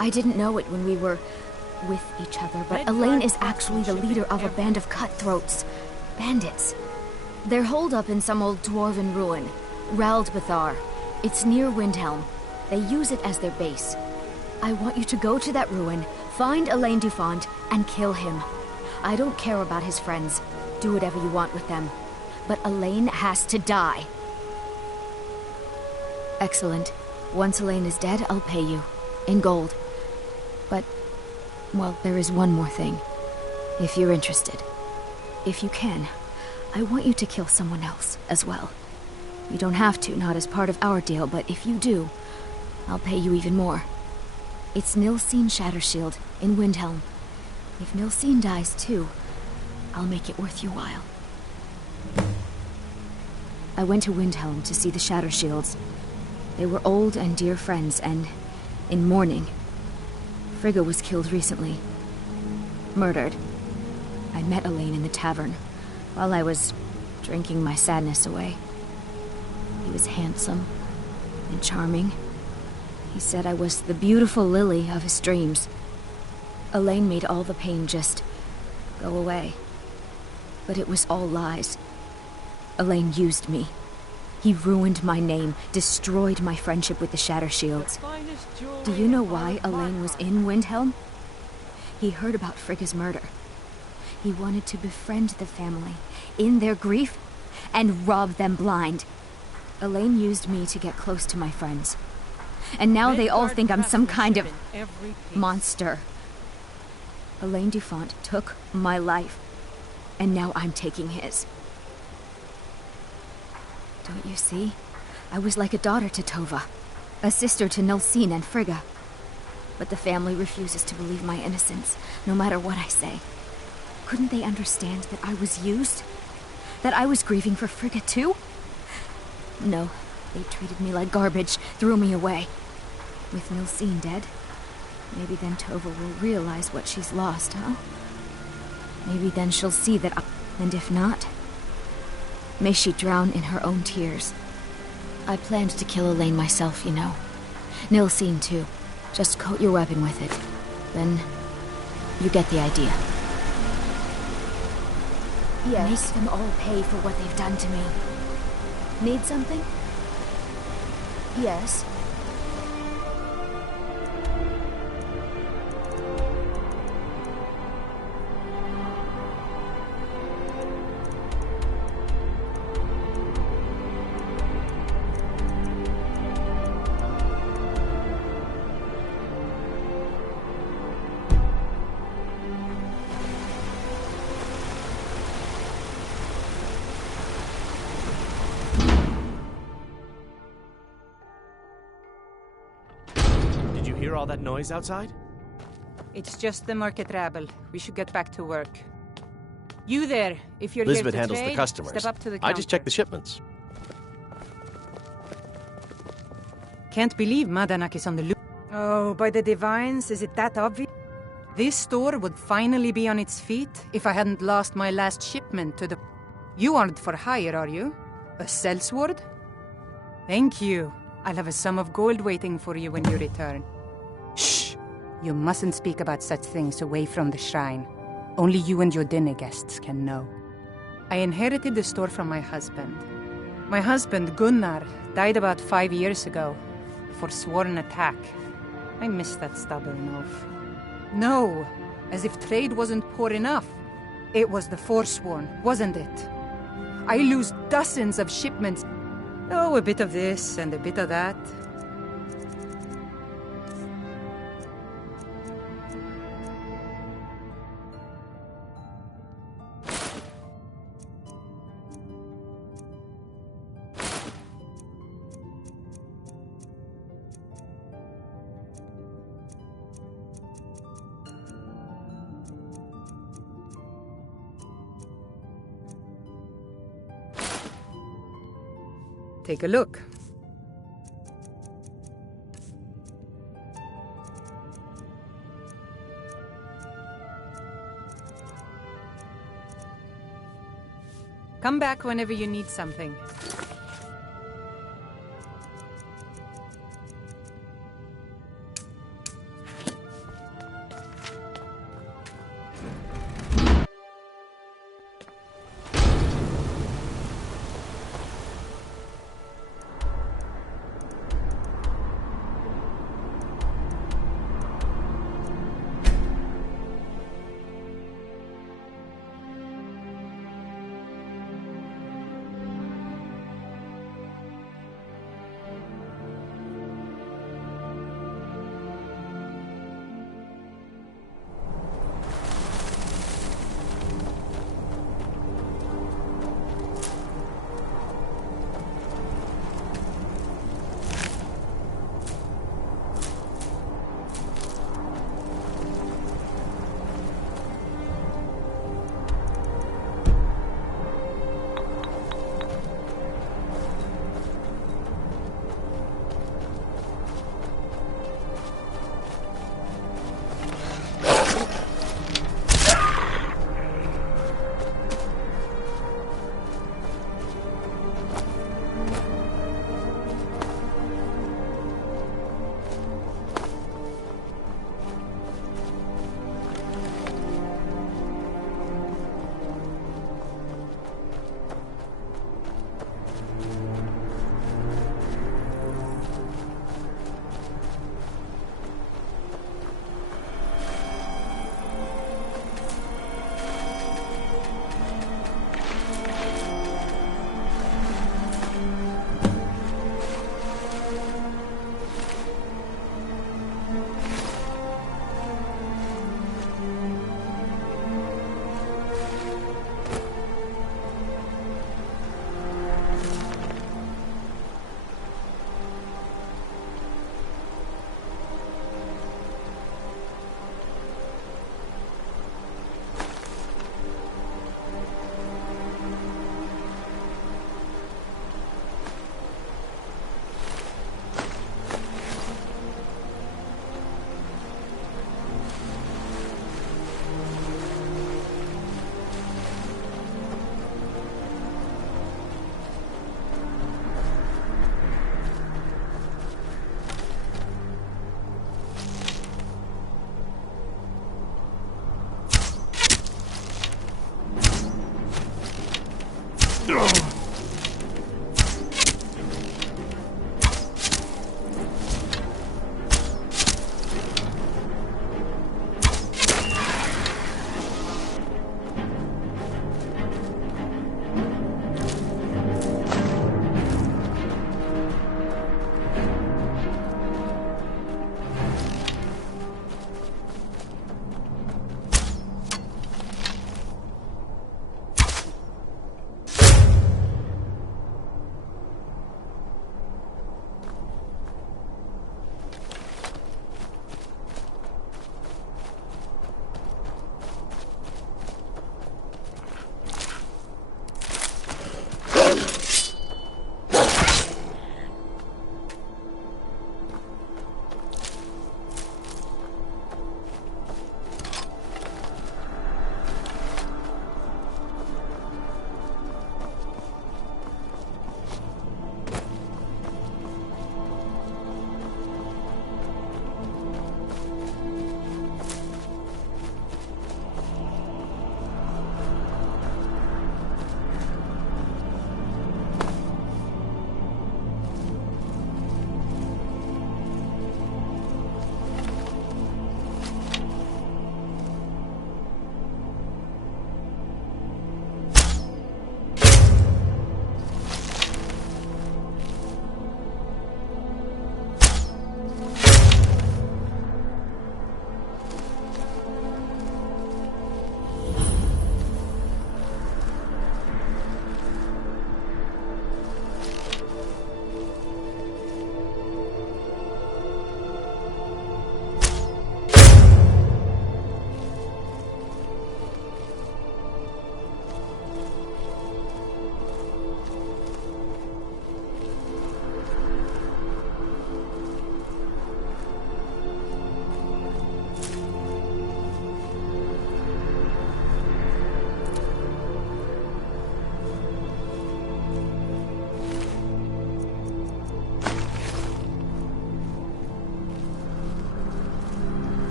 I didn't know it when we were with each other, but Elaine is actually the leader of a band of cutthroats. Bandits. They're holed up in some old dwarven ruin, Raldbathar. It's near Windhelm. They use it as their base. I want you to go to that ruin, find Elaine Dufont, and kill him. I don't care about his friends. Do whatever you want with them. But Elaine has to die. Excellent. Once Elaine is dead, I'll pay you. In gold. But, well, there is one more thing. If you're interested. If you can, I want you to kill someone else as well. You don't have to, not as part of our deal, but if you do, I'll pay you even more. It's Nilsine Shattershield in Windhelm. If Nilsine dies too, I'll make it worth your while. I went to Windhelm to see the Shattershields. They were old and dear friends, and in mourning. Frigga was killed recently. Murdered. I met Elaine in the tavern, while I was drinking my sadness away. He was handsome and charming. He said I was the beautiful lily of his dreams. Elaine made all the pain just go away. But it was all lies. Elaine used me. He ruined my name, destroyed my friendship with the Shattershields. Do you know why Elaine was in Windhelm? He heard about Frigga's murder. He wanted to befriend the family, in their grief, and rob them blind. Elaine used me to get close to my friends. And now they all think I'm some kind of monster. Elaine Dufont took my life, and now I'm taking his. Don't you see? I was like a daughter to Tova, a sister to Nilsine and Frigga. But the family refuses to believe my innocence, no matter what I say. Couldn't they understand that I was used? That I was grieving for Frigga too? No, they treated me like garbage, threw me away. With Nilsine dead, maybe then Tova will realize what she's lost, huh? Maybe then she'll see that and if not, may she drown in her own tears. I planned to kill Elaine myself, you know. Nilsine too. Just coat your weapon with it. Then, you get the idea. Yes. Make them all pay for what they've done to me. Need something? Yes. Hear all that noise outside? It's just the market rabble. We should get back to work. You there, if you're Elizabeth here to handles trade, the customers. step up to the counter. I just check the shipments. Can't believe Madanak is on the loose. Oh, by the divines, is it that obvious? This store would finally be on its feet if I hadn't lost my last shipment to the... You aren't for hire, are you? A sellsword? Thank you. I'll have a sum of gold waiting for you when you return. Shh! You mustn't speak about such things away from the shrine. Only you and your dinner guests can know. I inherited the store from my husband. My husband, Gunnar, died about 5 years ago. Forsworn attack. I miss that stubborn oaf. No, as if trade wasn't poor enough. It was the Forsworn, wasn't it? I lose dozens of shipments. Oh, a bit of this and a bit of that. Take a look. Come back whenever you need something.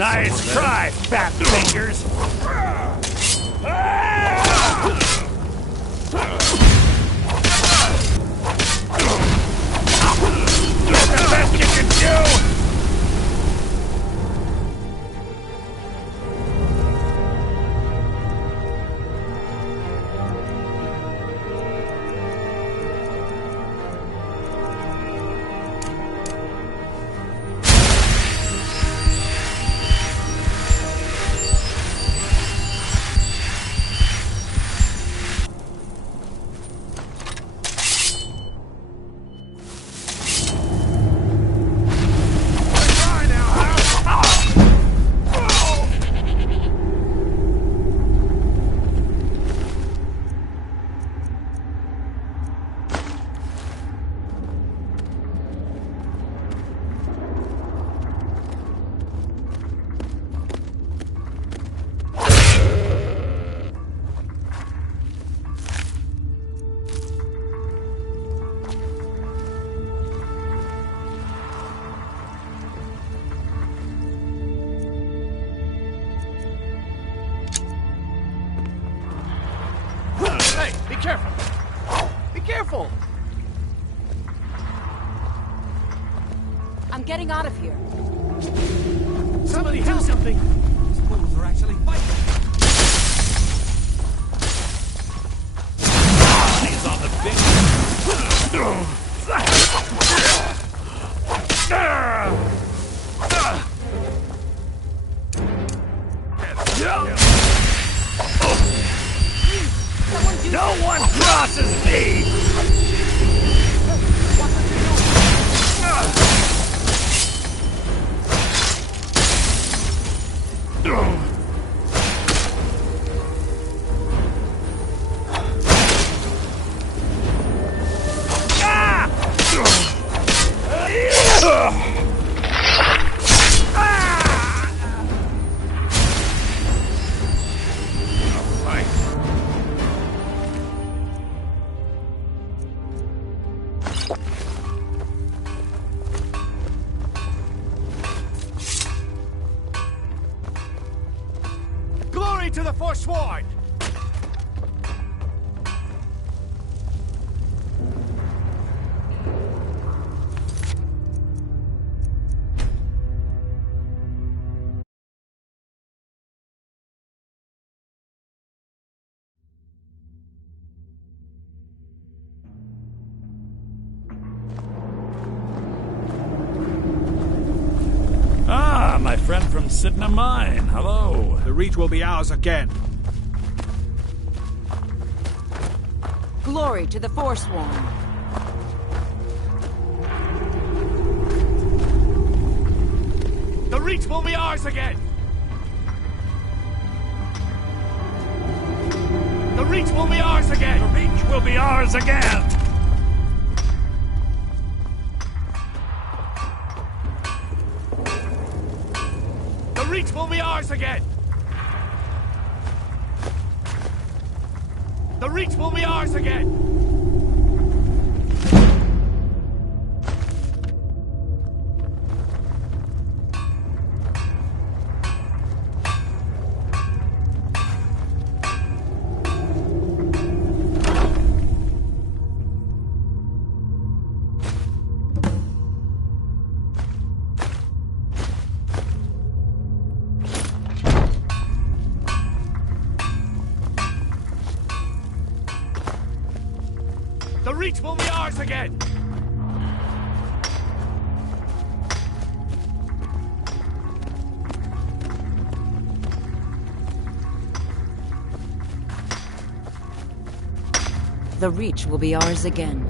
Nice try, fat fingers. That's the best you can do. Hey, be careful! Be careful! I'm getting out of here. Somebody do something! These fools are actually fighting. He's on the big. No one crosses me! Glory to the Forsworn! Ah, my friend from Sidna Mine. Hello. The Reach will be ours again. Glory to the Forsworn. The Reach will be ours again! The Reach will be ours again! The Reach will be ours again. The Reach will be ours again! The Reach will be ours again! The Reach will be ours again! The Reach will be ours again.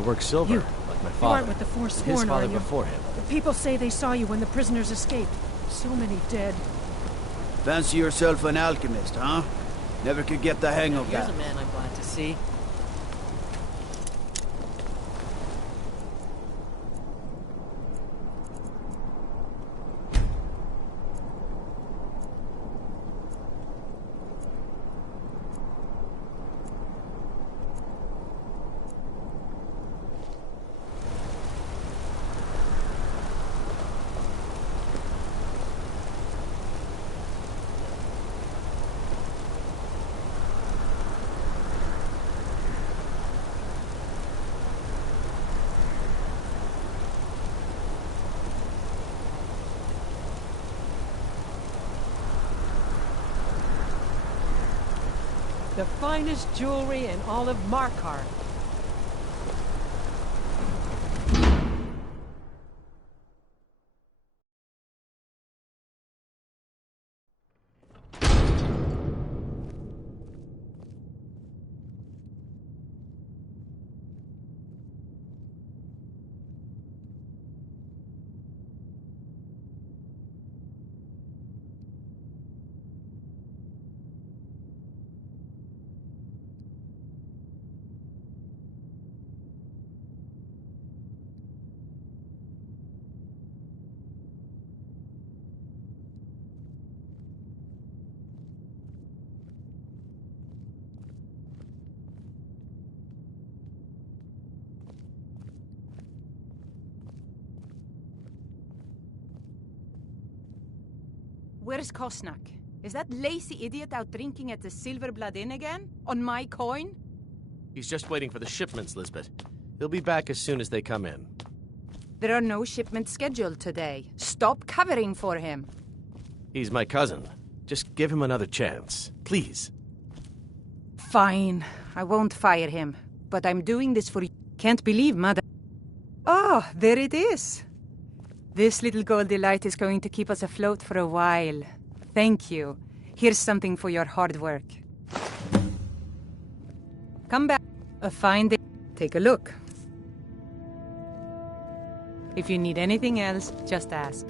work silver, You. like my You father. aren't with the and his Forsworn, father are you? before him. The people say they saw you when the prisoners escaped. So many dead. Fancy yourself an alchemist, huh? Never could get the hang of Here's that. a man I'm glad to see. The finest jewelry in all of Markarth. Where's Kosnak? Is that lazy idiot out drinking at the Silver Blood Inn again? On my coin? He's just waiting for the shipments, Lisbeth. He'll be back as soon as they come in. There are no shipments scheduled today. Stop covering for him. He's my cousin. Just give him another chance. Please. Fine. I won't fire him. But I'm doing this for you. Can't believe, Mother. Oh, there it is. This little goldy light is going to keep us afloat for a while. Thank you. Here's something for your hard work. Come back. A fine day. Take a look. If you need anything else, just ask.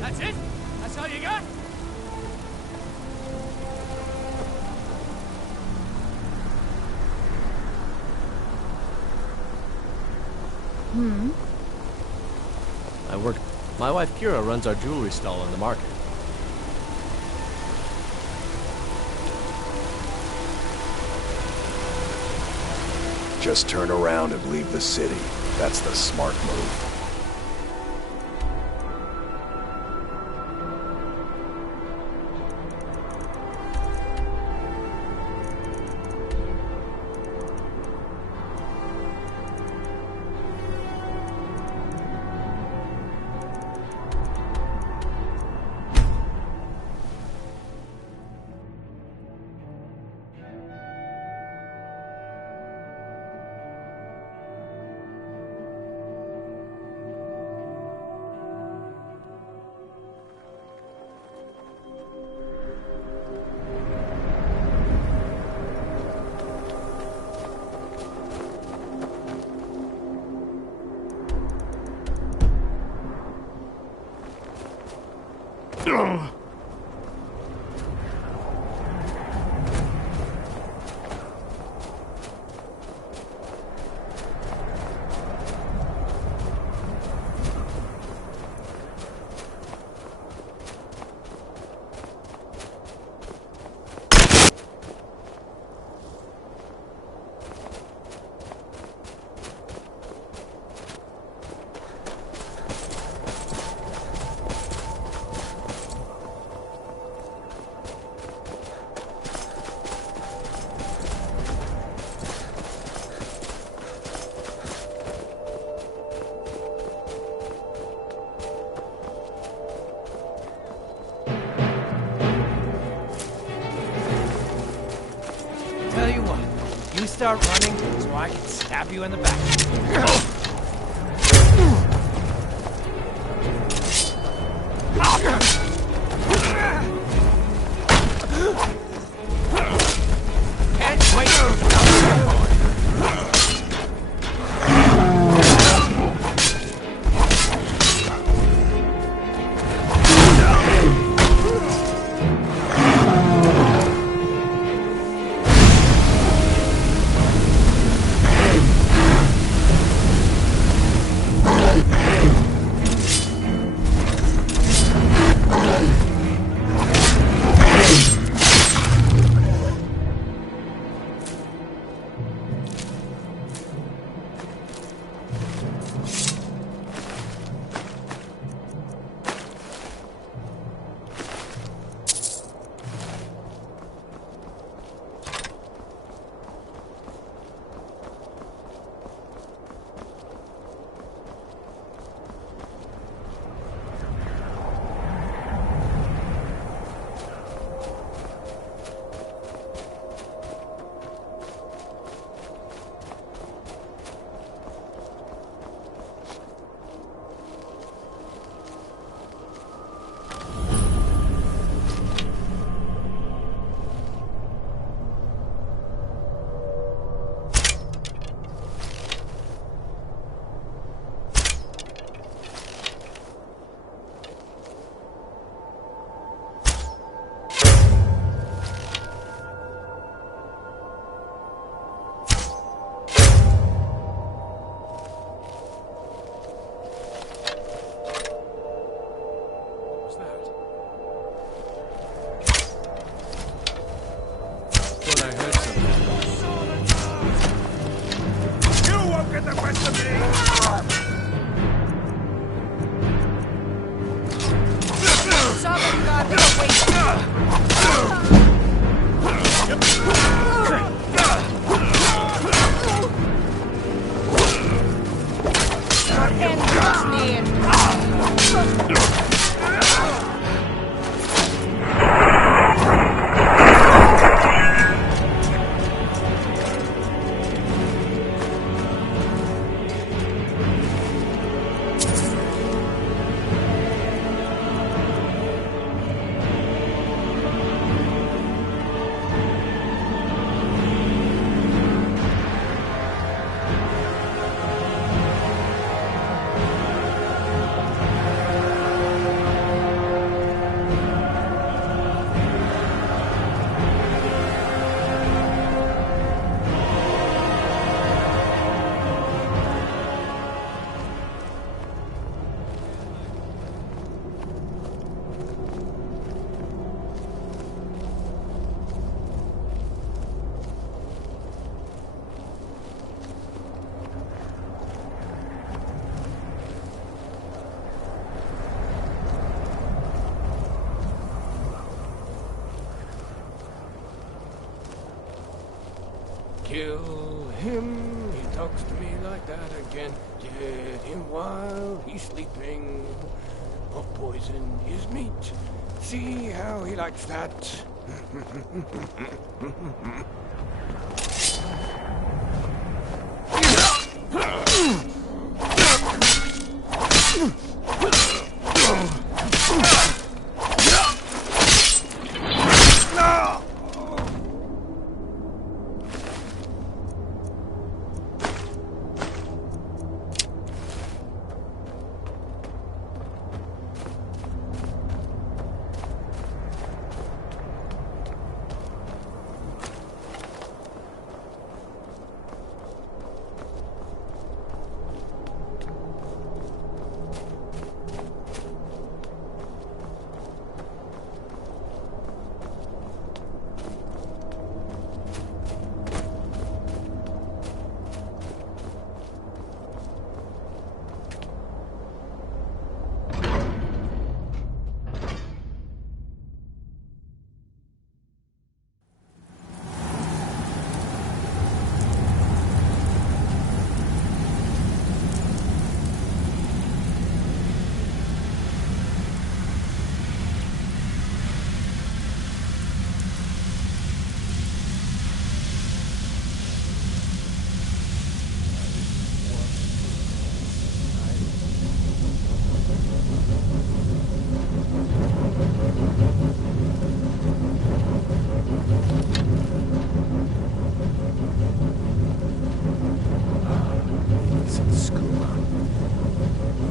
That's it? That's all you got? I work. My wife Kira runs our jewelry stall in the market. Just turn around and leave the city. That's the smart move. Tell you what, you start running so I can stab you in the back. Sovereign God will wait. Your end draws near. Kill him, he talks to me like that again. Get him while he's sleeping. Or poison his meat. See how he likes that.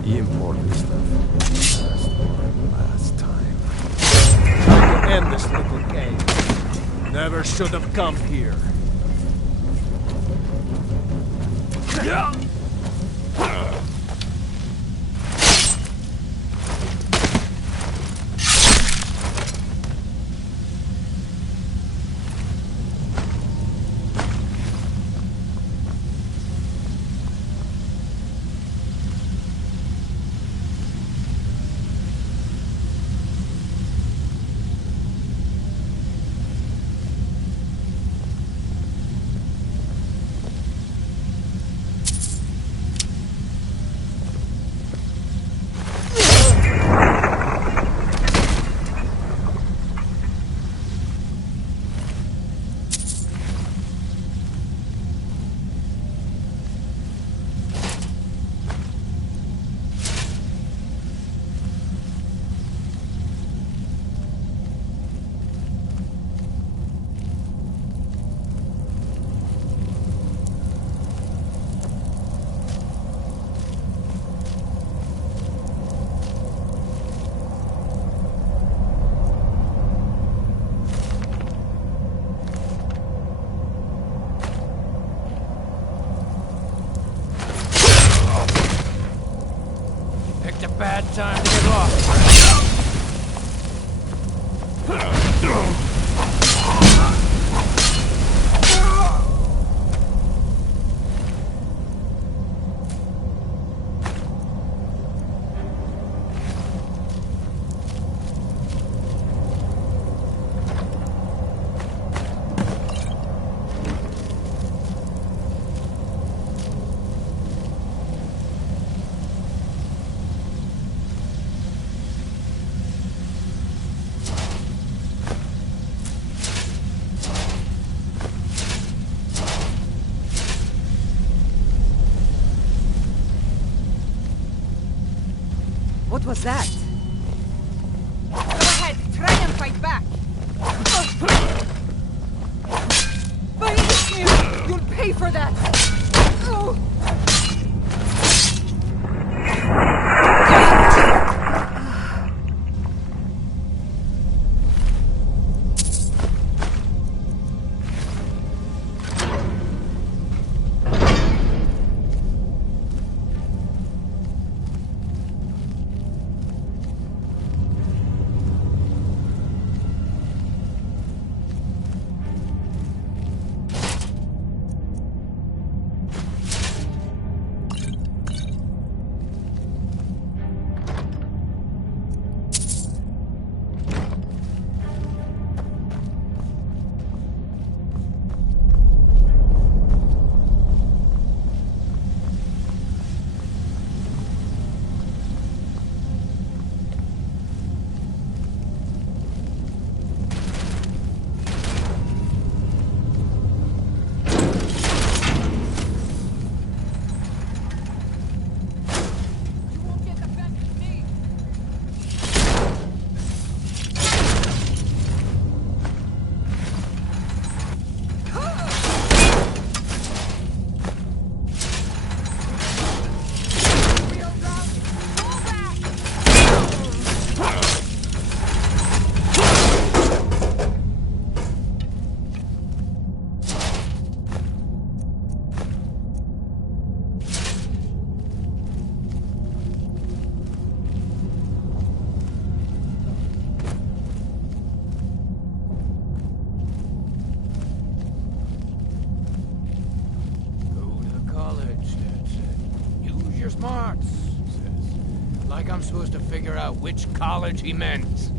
The important stuff. Last one, last time. Time to end this little game. Never should have come here. Picked a bad time to get lost. What was that? Go ahead, try and fight back! Fight him! You'll pay for that! Oh. Smarts, he says. Like I'm supposed to figure out which college he meant.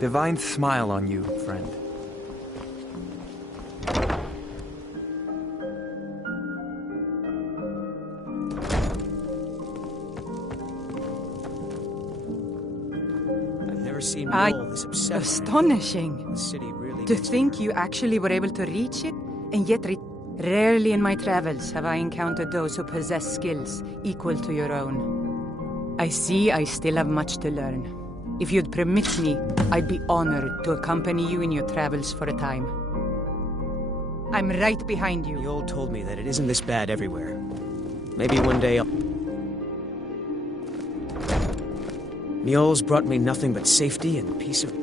Divine smile on you, friend. I've never seen Mole this upset. Astonishing. The city really To gets think you actually were able to reach it, and yet rarely in my travels have I encountered those who possess skills equal to your own. I see I still have much to learn. If you'd permit me, I'd be honored to accompany you in your travels for a time. I'm right behind you. Yol told me that it isn't this bad everywhere. Maybe one day I'll... Mjol's brought me nothing but safety and peace of...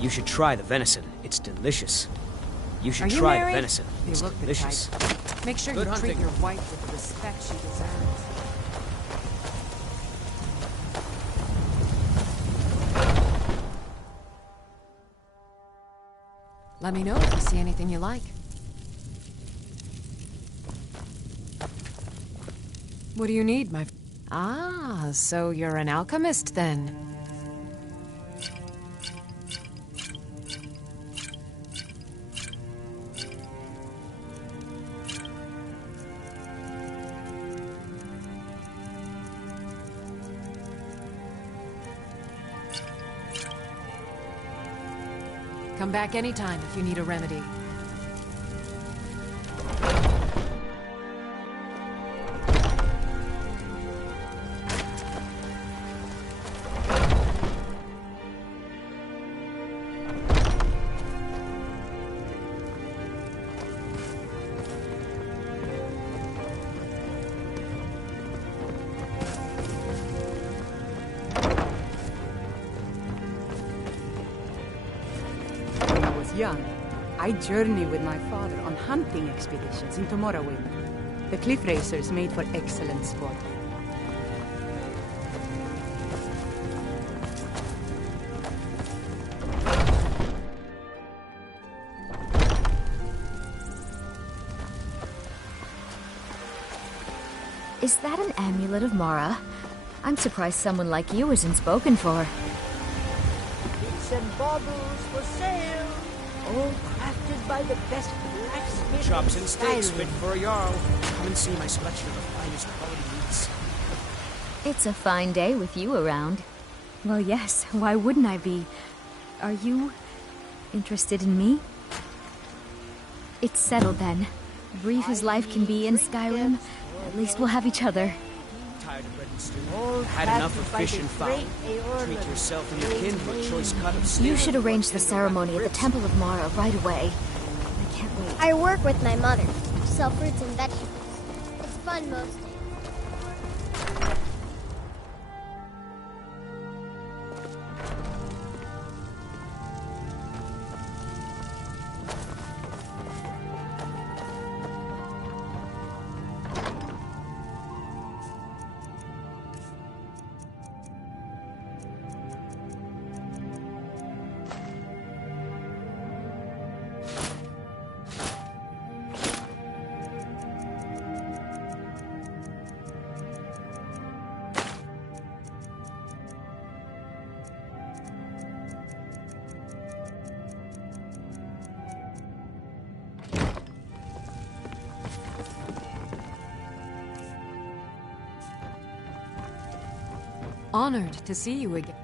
You should try the venison. It's delicious. You should try the venison. It's delicious. Make sure you treat your wife with the respect she deserves. Let me know if you see anything you like. What do you need, my... Ah, so you're an alchemist then. Come back anytime if you need a remedy. Young, I journeyed with my father on hunting expeditions into Morrowind. The cliff racers made for excellent sport. Is that an amulet of Mara? I'm surprised someone like you isn't spoken for. Bits and baubles for sale. All crafted by the best blacksmith. Chops and steaks fit for a Jarl. Come and see my selection of the finest quality meats. It's a fine day with you around. Well, yes, why wouldn't I be? Are you interested in me? It's settled then. Brief as life can be in Skyrim, at least we'll have each other. Tired of bread and stew. Had enough of fish and fowl. Treat yourself and your kin to a choice cut of steak. You should arrange the ceremony at the Temple of Mara right away. I can't wait. I work with my mother. Sell fruits and vegetables. It's fun most days. Honored to see you again.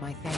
My thing.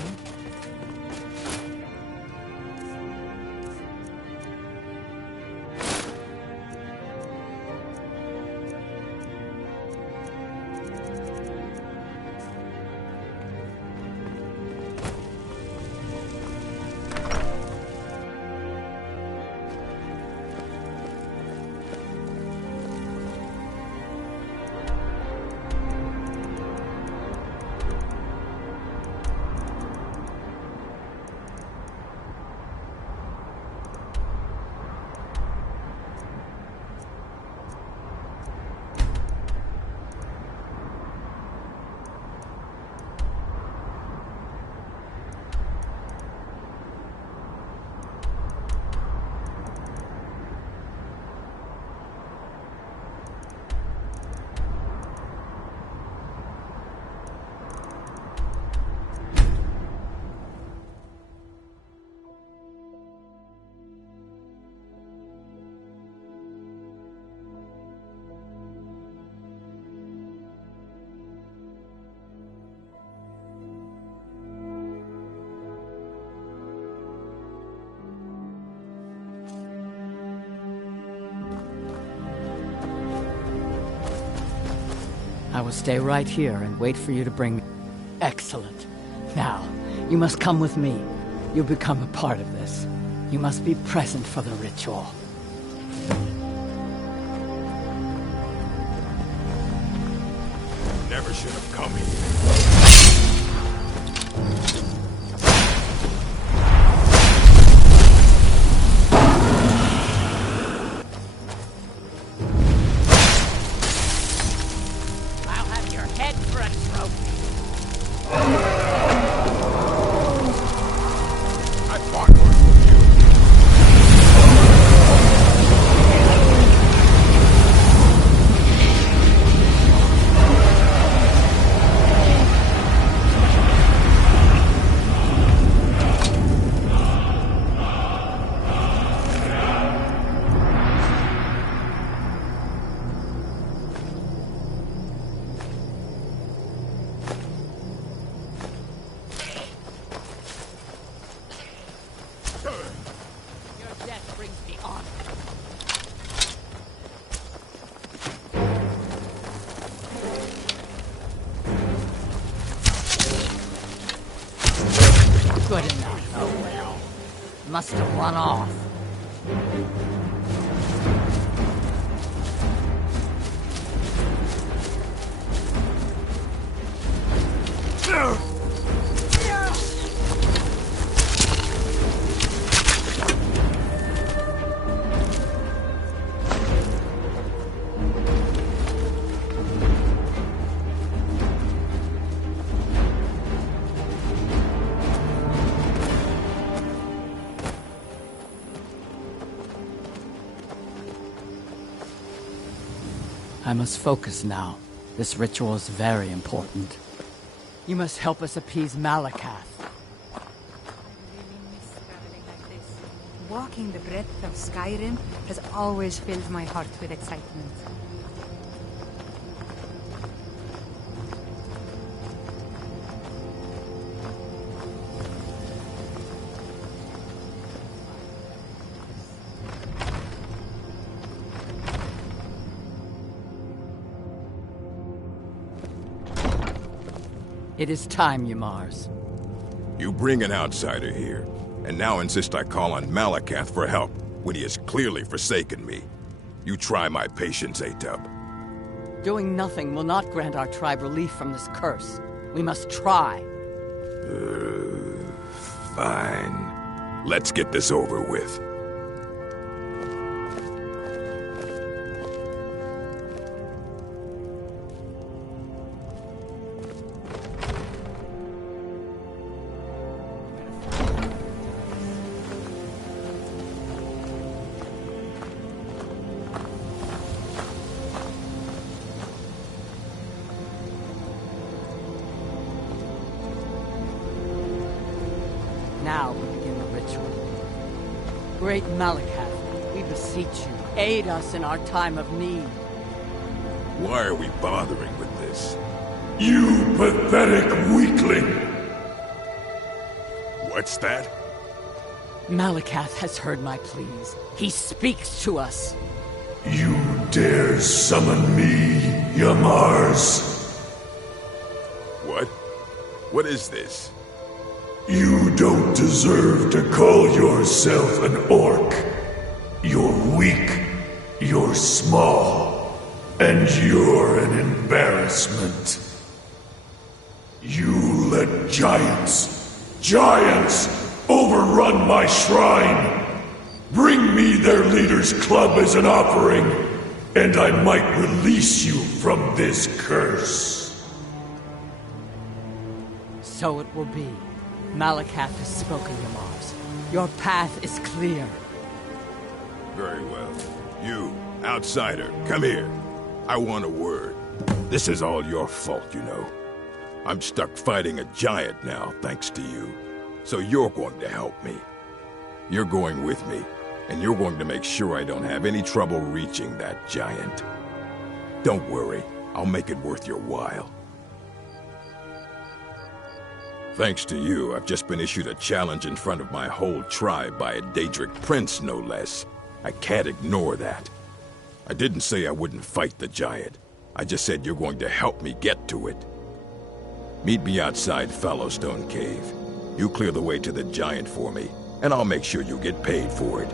I will stay right here and wait for you to bring me. Excellent. Now, you must come with me. You become a part of this. You must be present for the ritual. Never should have come here. Good enough. Oh well. Must have run off. I must focus now. This ritual is very important. You must help us appease Malakath. Walking the breadth of Skyrim has always filled my heart with excitement. It is time, Ymars. You bring an outsider here, and now insist I call on Malakath for help, when he has clearly forsaken me. You try my patience, Atub. Doing nothing will not grant our tribe relief from this curse. We must try. Fine. Let's get this over with. Now we begin the ritual. Great Malakath, we beseech you, aid us in our time of need. Why are we bothering with this? You pathetic weakling! What's that? Malakath has heard my pleas. He speaks to us. You dare summon me, Ymars? What? What is this? You don't deserve to call yourself an orc. You're weak, you're small, and you're an embarrassment. You let giants, overrun my shrine. Bring me their leader's club as an offering, and I might release you from this curse. So it will be. Malakath has spoken, Ymars. Your path is clear. Very well. You, outsider, come here. I want a word. This is all your fault, you know. I'm stuck fighting a giant now, thanks to you. So you're going to help me. You're going with me, and you're going to make sure I don't have any trouble reaching that giant. Don't worry, I'll make it worth your while. Thanks to you, I've just been issued a challenge in front of my whole tribe by a Daedric prince, no less. I can't ignore that. I didn't say I wouldn't fight the giant. I just said you're going to help me get to it. Meet me outside Fallowstone Cave. You clear the way to the giant for me, and I'll make sure you get paid for it.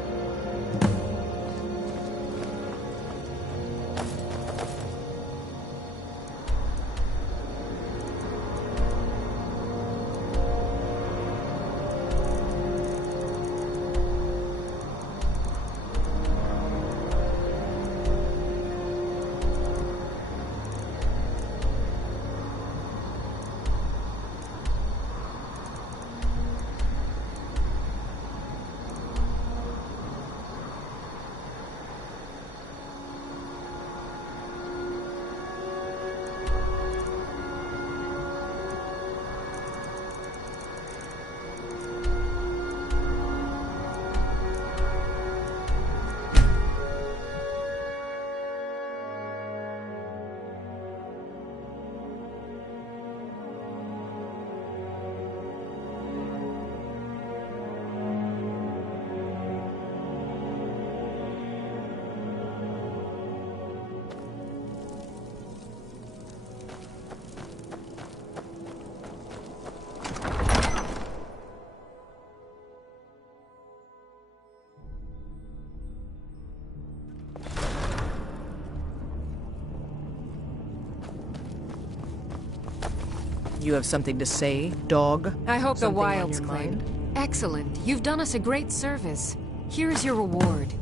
You have something to say, dog? I hope the Something on Wild's your claim. mind? Excellent. You've done us a great service. Here is your reward.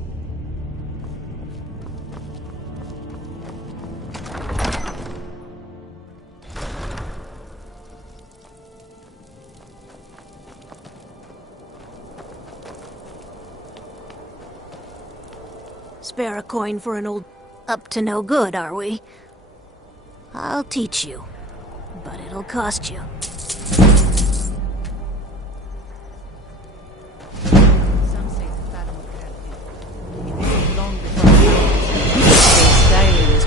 Spare a coin for an old... Up to no good, are we? I'll teach you, but it'll cost you. Some say the battle of Gravity. It is long before Skyrim is...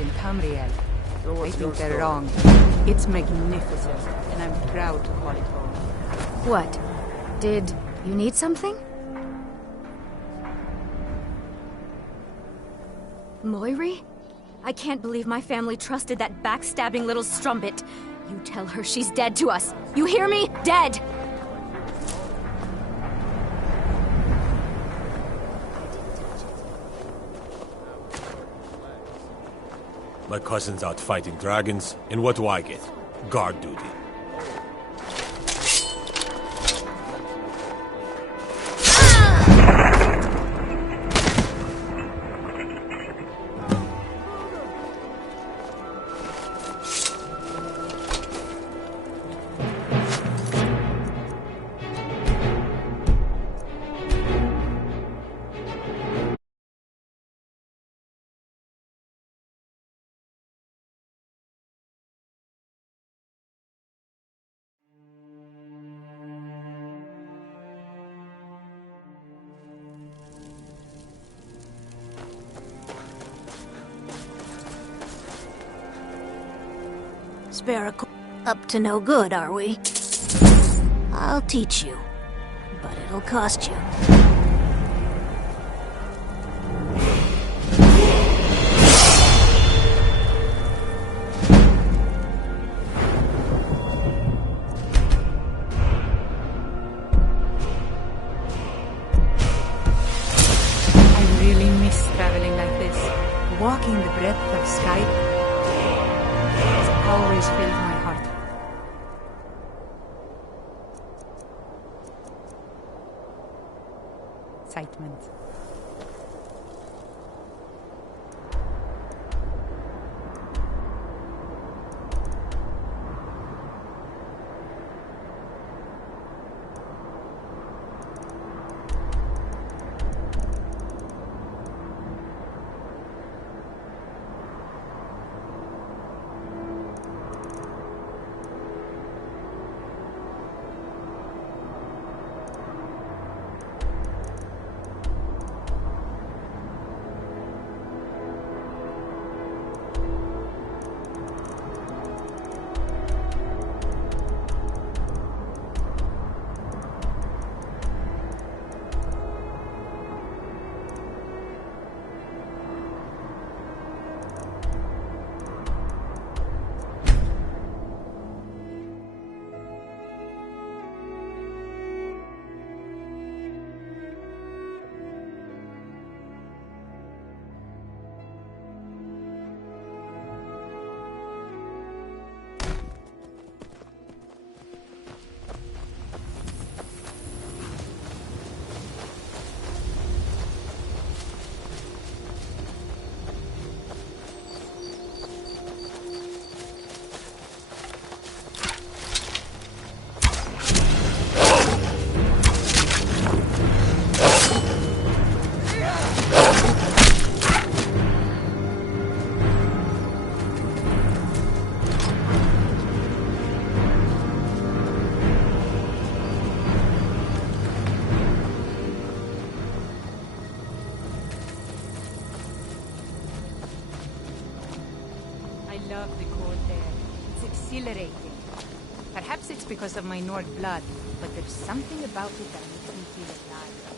in Tamriel. I think they're wrong. It's magnificent, and I'm proud to call it home. What? Did you need something? Moiri? I can't believe my family trusted that backstabbing little strumpet. You tell her she's dead to us. You hear me? Dead! My cousin's out fighting dragons, and what do I get? Guard duty. Spare a Up to no good, are we? I'll teach you, but it'll cost you. I really miss traveling like this. Walking the breadth of Skyrim has always filled my heart. Excitement. exhilarating. Perhaps it's because of my Nord blood, but there's something about it that makes me feel alive.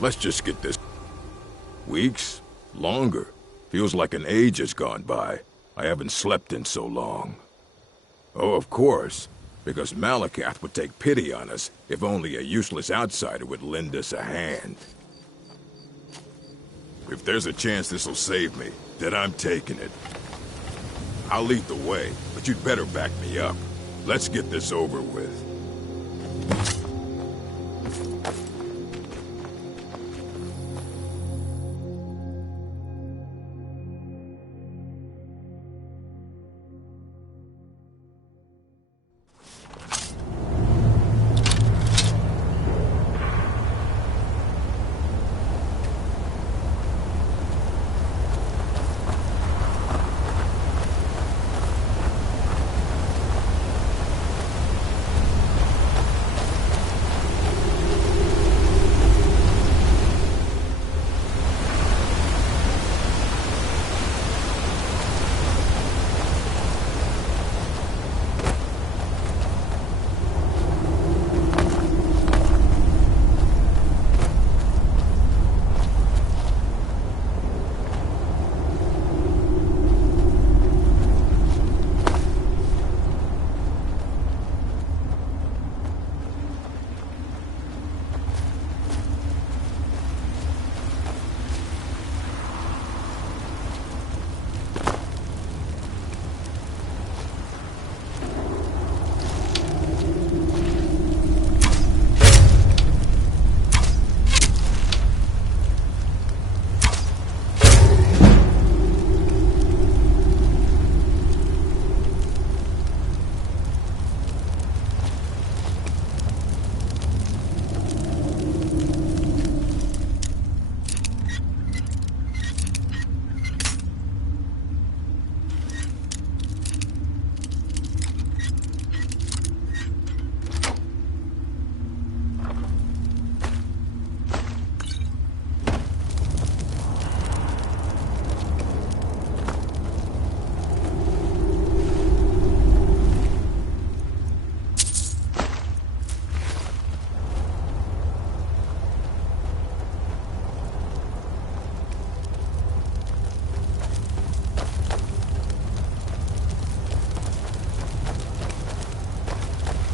Let's just get this. Weeks? Longer. Feels like an age has gone by. I haven't slept in so long. Oh, of course. Because Malakath would take pity on us if only a useless outsider would lend us a hand. If there's a chance this'll save me, then I'm taking it. I'll lead the way, but you'd better back me up. Let's get this over with.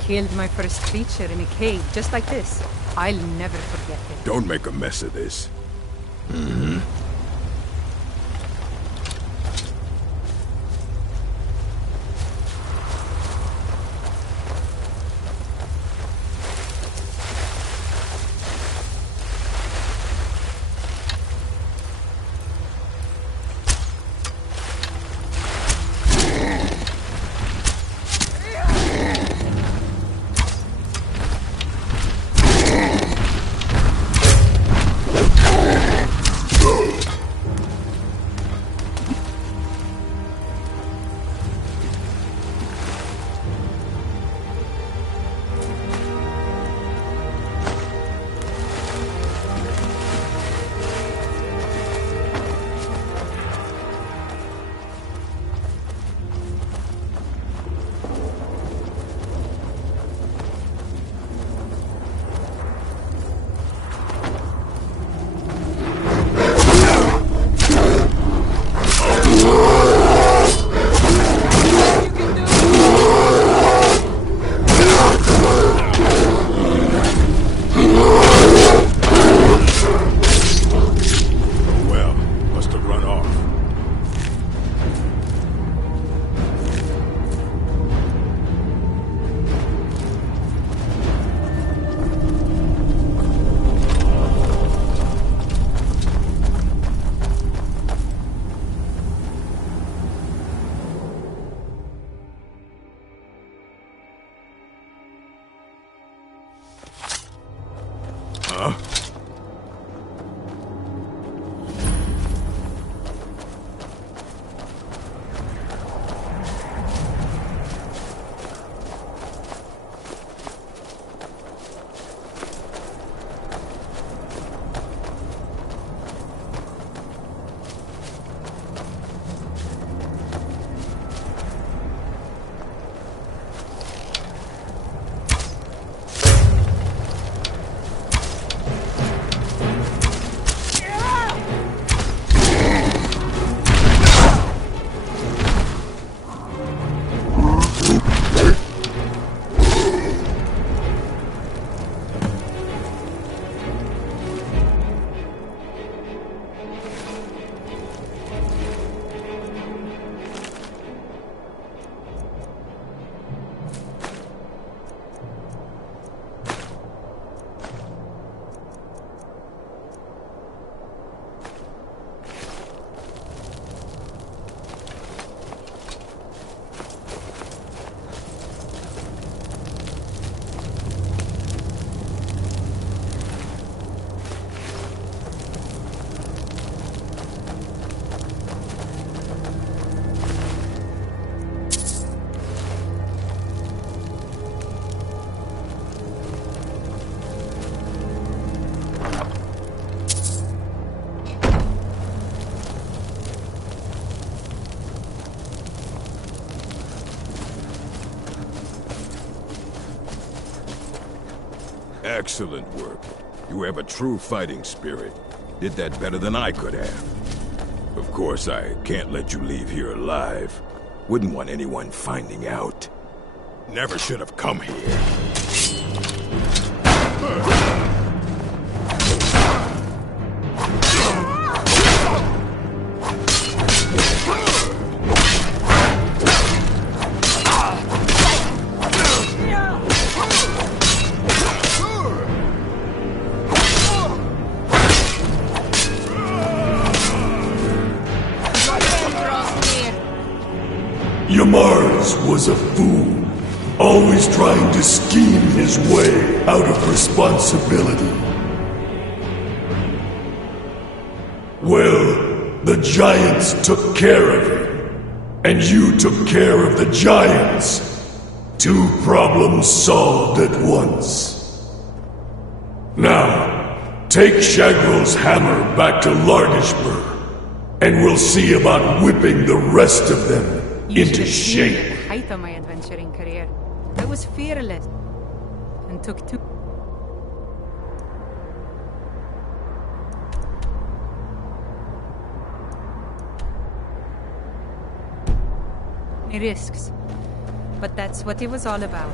Killed my first creature in a cave just like this. I'll never forget it. Don't make a mess of this. Excellent work. You have a true fighting spirit. Did that better than I could have. Of course, I can't let you leave here alive. Wouldn't want anyone finding out. Never should have come here. Mars was a fool, always trying to scheme his way out of responsibility. Well, the giants took care of him, and you took care of the giants. 2 problems solved at once. Now, take Shagrel's hammer back to Largishburg, and we'll see about whipping the rest of them into shape. At the height of my adventuring career, I was fearless and took 2 risks. But that's what it was all about.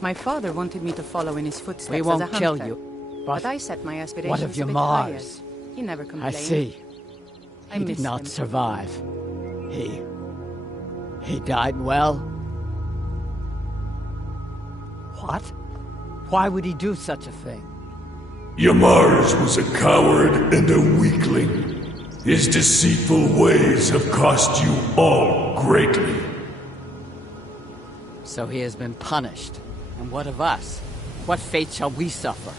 My father wanted me to follow in his footsteps We as a won't hunter. kill you, But I set my aspirations what of your a bit higher. Mars? He never complained. I see. I He did miss not him. survive. He died well? What? Why would he do such a thing? Yamars was a coward and a weakling. His deceitful ways have cost you all greatly. So he has been punished. And what of us? What fate shall we suffer?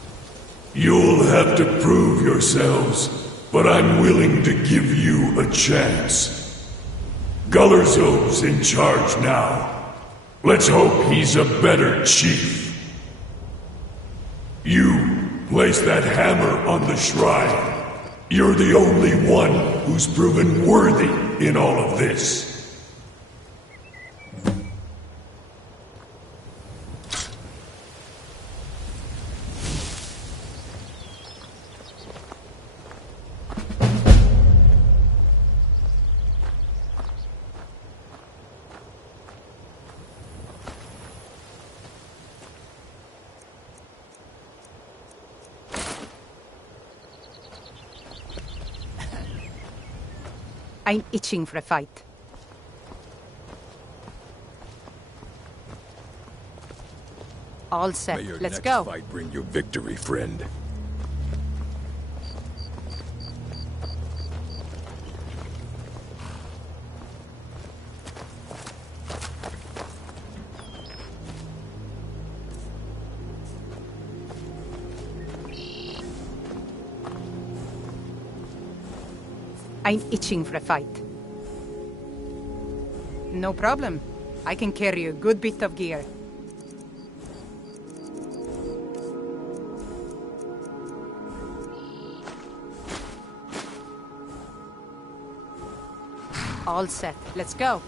You'll have to prove yourselves, but I'm willing to give you a chance. Gullerzob's in charge now. Let's hope he's a better chief. You place that hammer on the shrine. You're the only one who's proven worthy in all of this. I'm itching for a fight. All set. May your Let's next go. fight bring you victory, friend. I'm itching for a fight. No problem. I can carry a good bit of gear. All set. Let's go.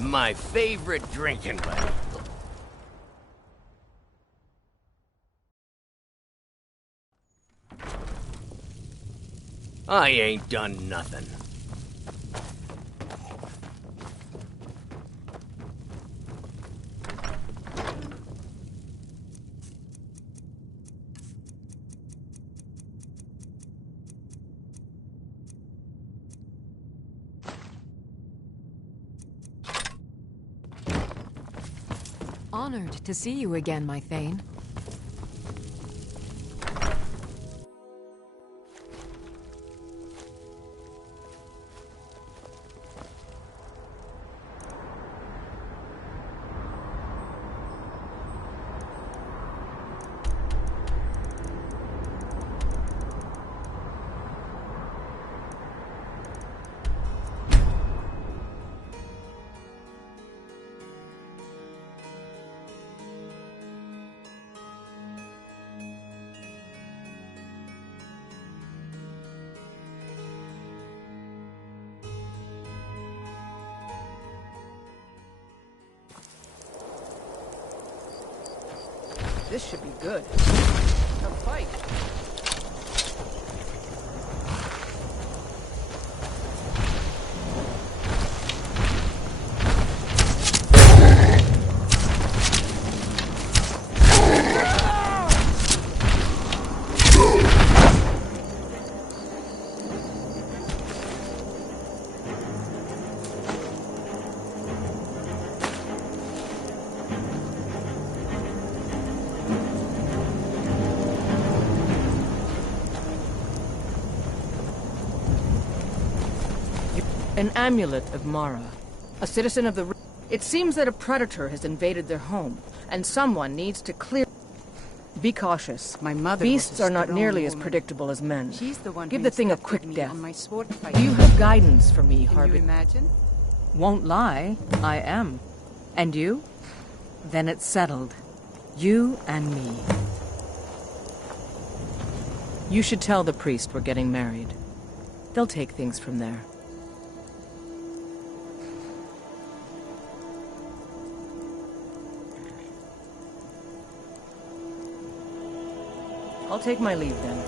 My favorite drinking buddy. I ain't done nothing. Honored to see you again, my Thane. This should be good. A fight. An amulet of Mara. A citizen of the... It seems that a predator has invaded their home, and someone needs to clear... Be cautious. My mother Beasts was a are not strong nearly as woman. predictable as men. She's the one Give who the thing a instructed quick me death. on my sword fight. Do you have guidance for me, Can Harvey? you imagine? Won't lie, I am. And you? Then it's settled. You and me. You should tell the priest we're getting married. They'll take things from there. I'll take my leave then.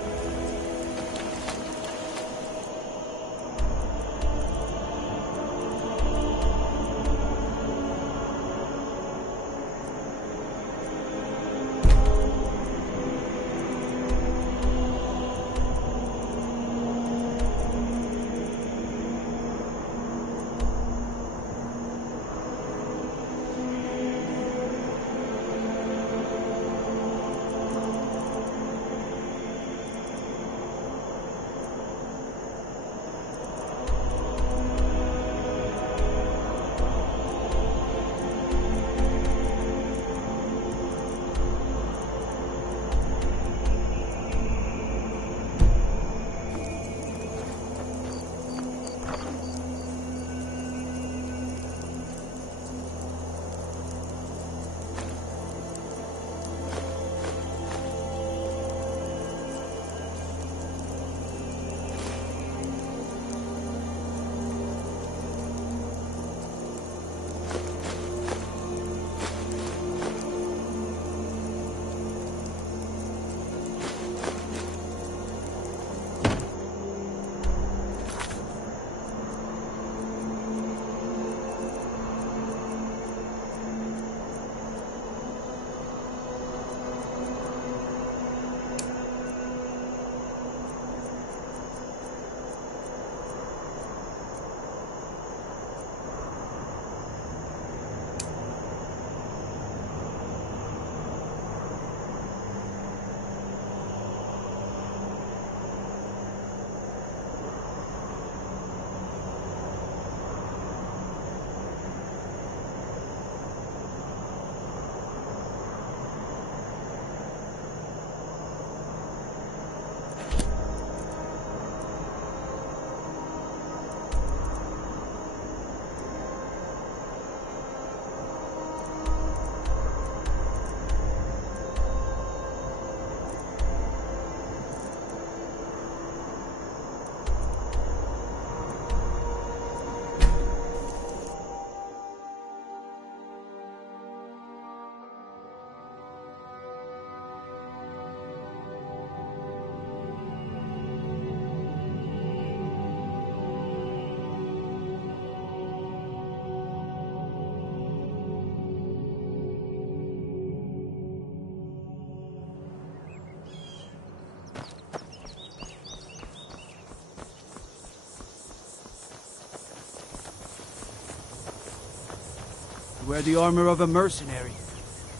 wear the armor of a mercenary.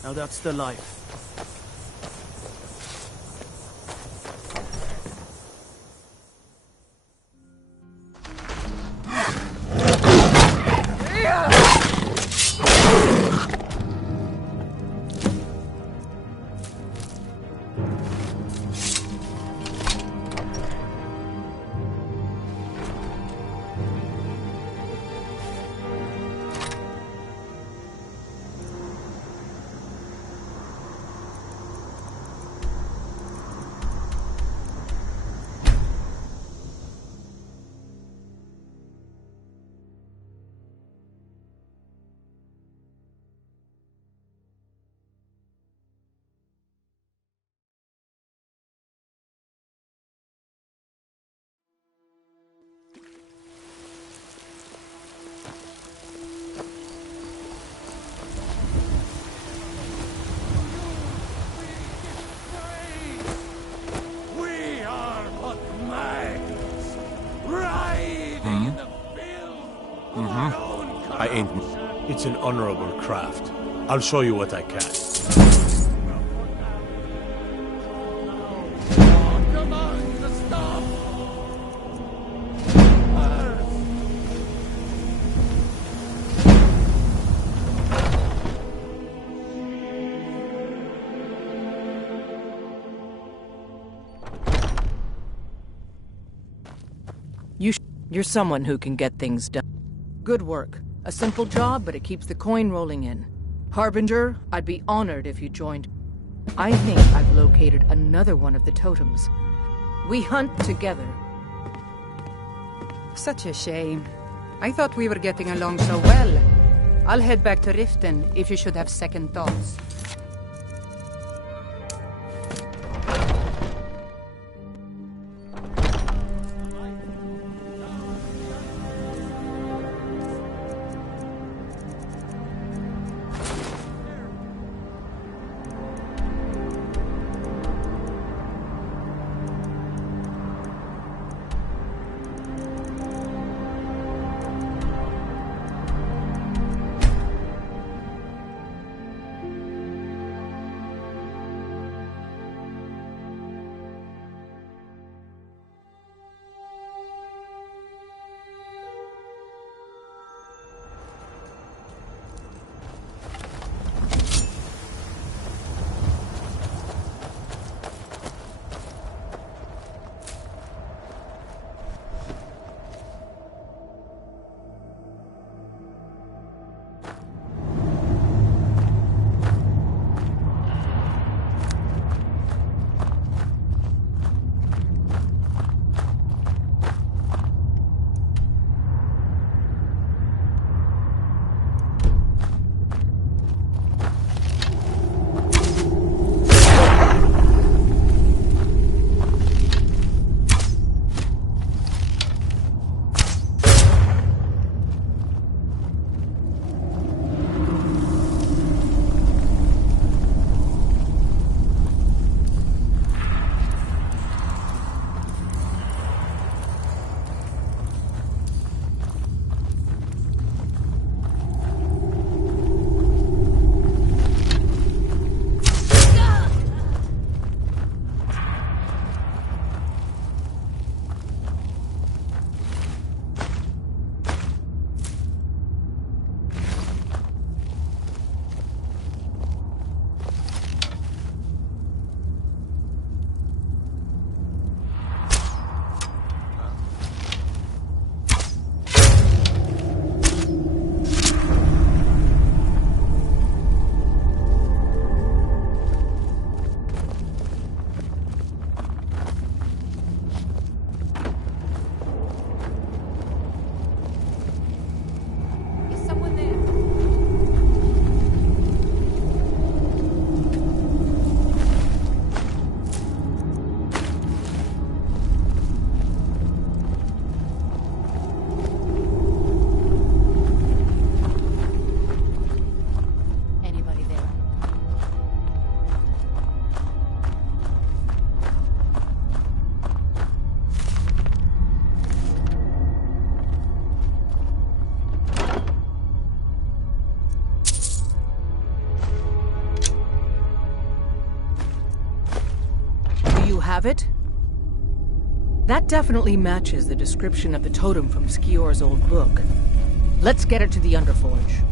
Now that's the life. I ain't. It's an honorable craft. I'll show you what I can. Come on, stop! You're someone who can get things done. Good work. A simple job, but it keeps the coin rolling in. Harbinger, I'd be honored if you joined. I think I've located another one of the totems. We hunt together. Such a shame. I thought we were getting along so well. I'll head back to Riften if you should have second thoughts. have it? That definitely matches the description of the totem from Skior's old book. Let's get it to the Underforge.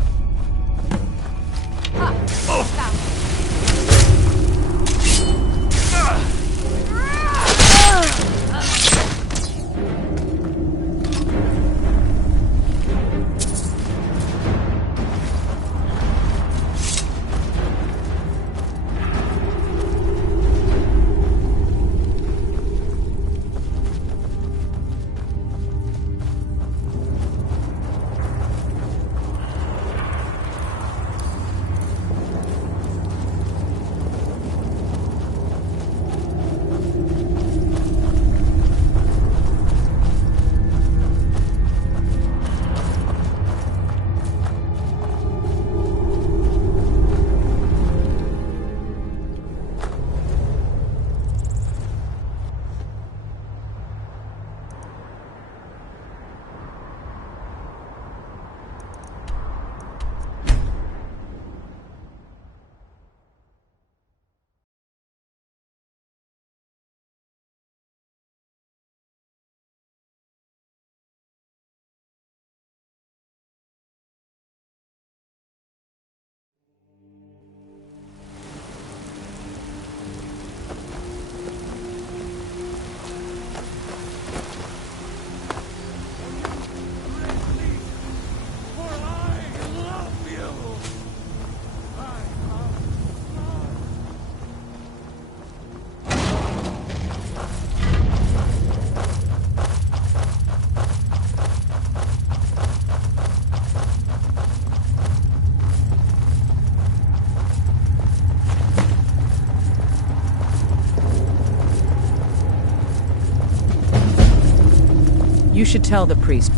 You should tell the priest.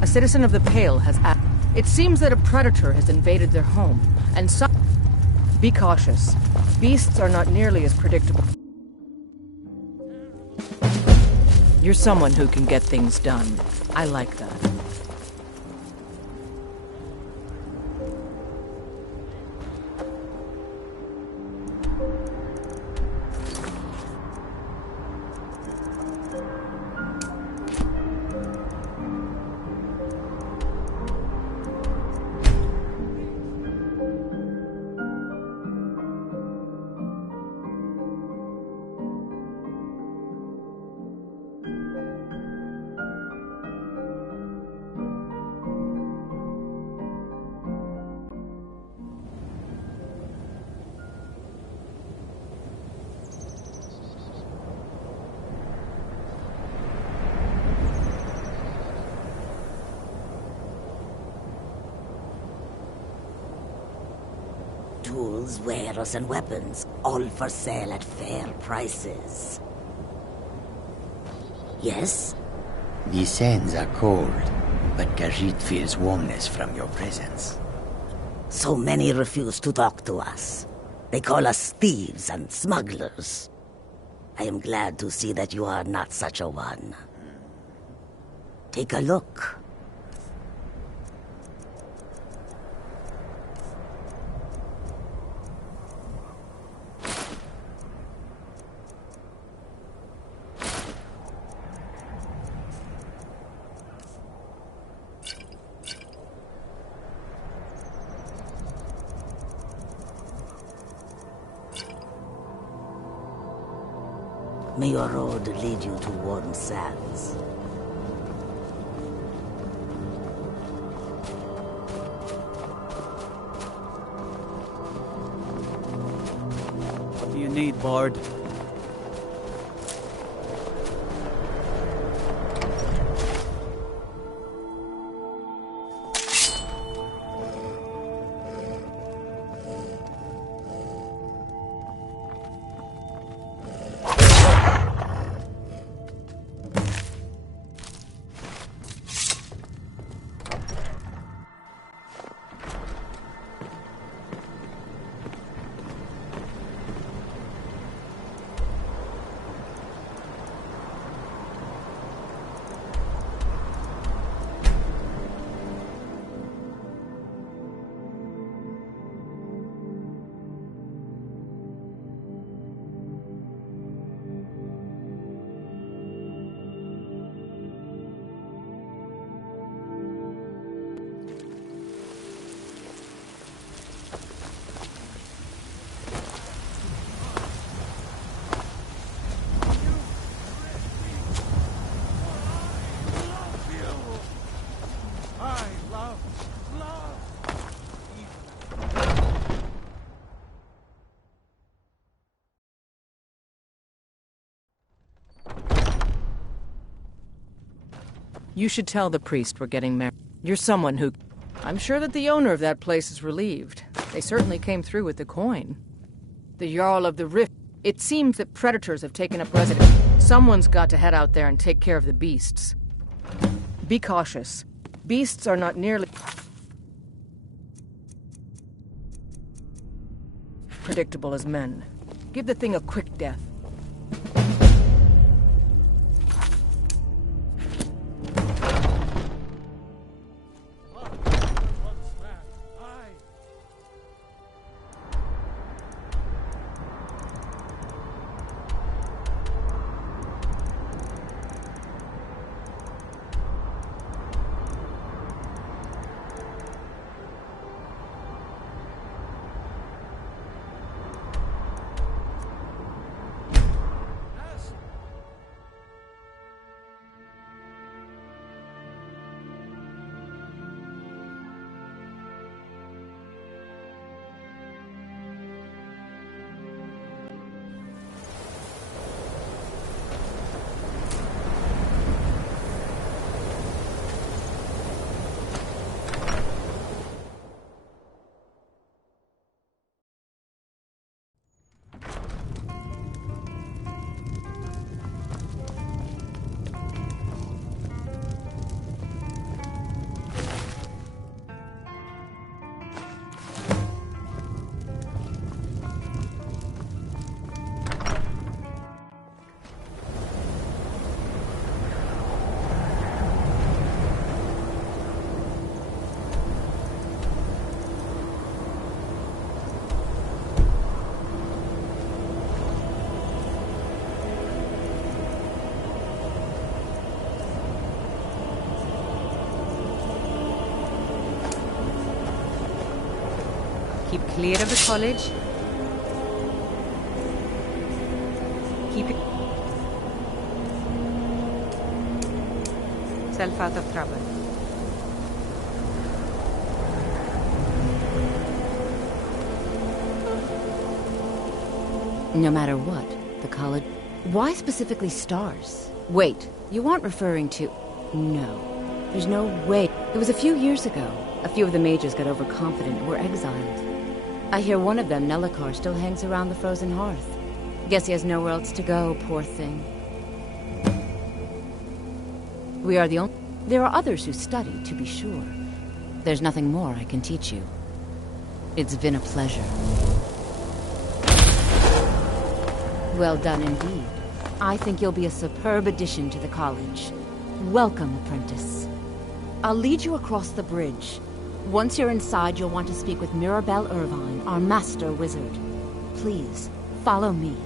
A citizen of the Pale has asked. It seems that a predator has invaded their home, and some... Be cautious. Beasts are not nearly as predictable. You're someone who can get things done. I like that. Tools, wares, and weapons, all for sale at fair prices. Yes? The sands are cold, but Khajiit feels warmness from your presence. So many refuse to talk to us. They call us thieves and smugglers. I am glad to see that you are not such a one. Take a look. May your road lead you to warm sands. What do you need, Bard? You should tell the priest we're getting married. You're someone who... I'm sure that the owner of that place is relieved. They certainly came through with the coin. The Jarl of the Rift. It seems that predators have taken up residence. Someone's got to head out there and take care of the beasts. Be cautious. Beasts are not nearly... predictable as men. Give the thing a quick death. Keep clear of the college. Keep yourself out of trouble. No matter what, the college... Why specifically stars? Wait, you aren't referring to... No. There's no way. It was a few years ago. A few of the mages got overconfident and were exiled. I hear one of them, Nellikar, still hangs around the frozen hearth. Guess he has nowhere else to go, poor thing. We are the only... There are others who study, to be sure. There's nothing more I can teach you. It's been a pleasure. Well done indeed. I think you'll be a superb addition to the college. Welcome, apprentice. I'll lead you across the bridge. Once you're inside, you'll want to speak with Mirabelle Irvine, our master wizard. Please, follow me.